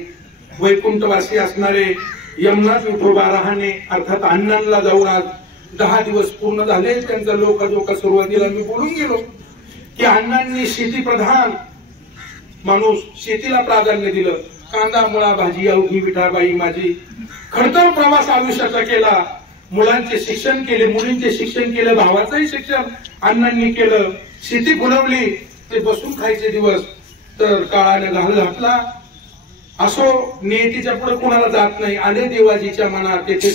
वैकुंठवासी असणारे यमनाथ विठोबा रहाणे अर्थात अण्णांना जाऊन आज 10 दिवस पूर्ण झाले. त्यांचा लोकाजोका सुरुवातीला मी बोलून गेलो की अण्णांनी शेती प्रधान माणूस, शेतीला प्राधान्य दिलं. कांदा मुळा भाजी अवघी विठाबाई माझी. खडतर प्रवास आयुष्याचा केला. मुलांचे शिक्षण केले, मुलींचे शिक्षण केलं, भावाचंही शिक्षण अण्णांनी केलं. शेती फुलवली, ते बसून खायचे दिवस तर काळाने घाल घातला. असो नियतीच्या पुढे कोणाला जात नाही. आले देवाजीच्या मनात तेथे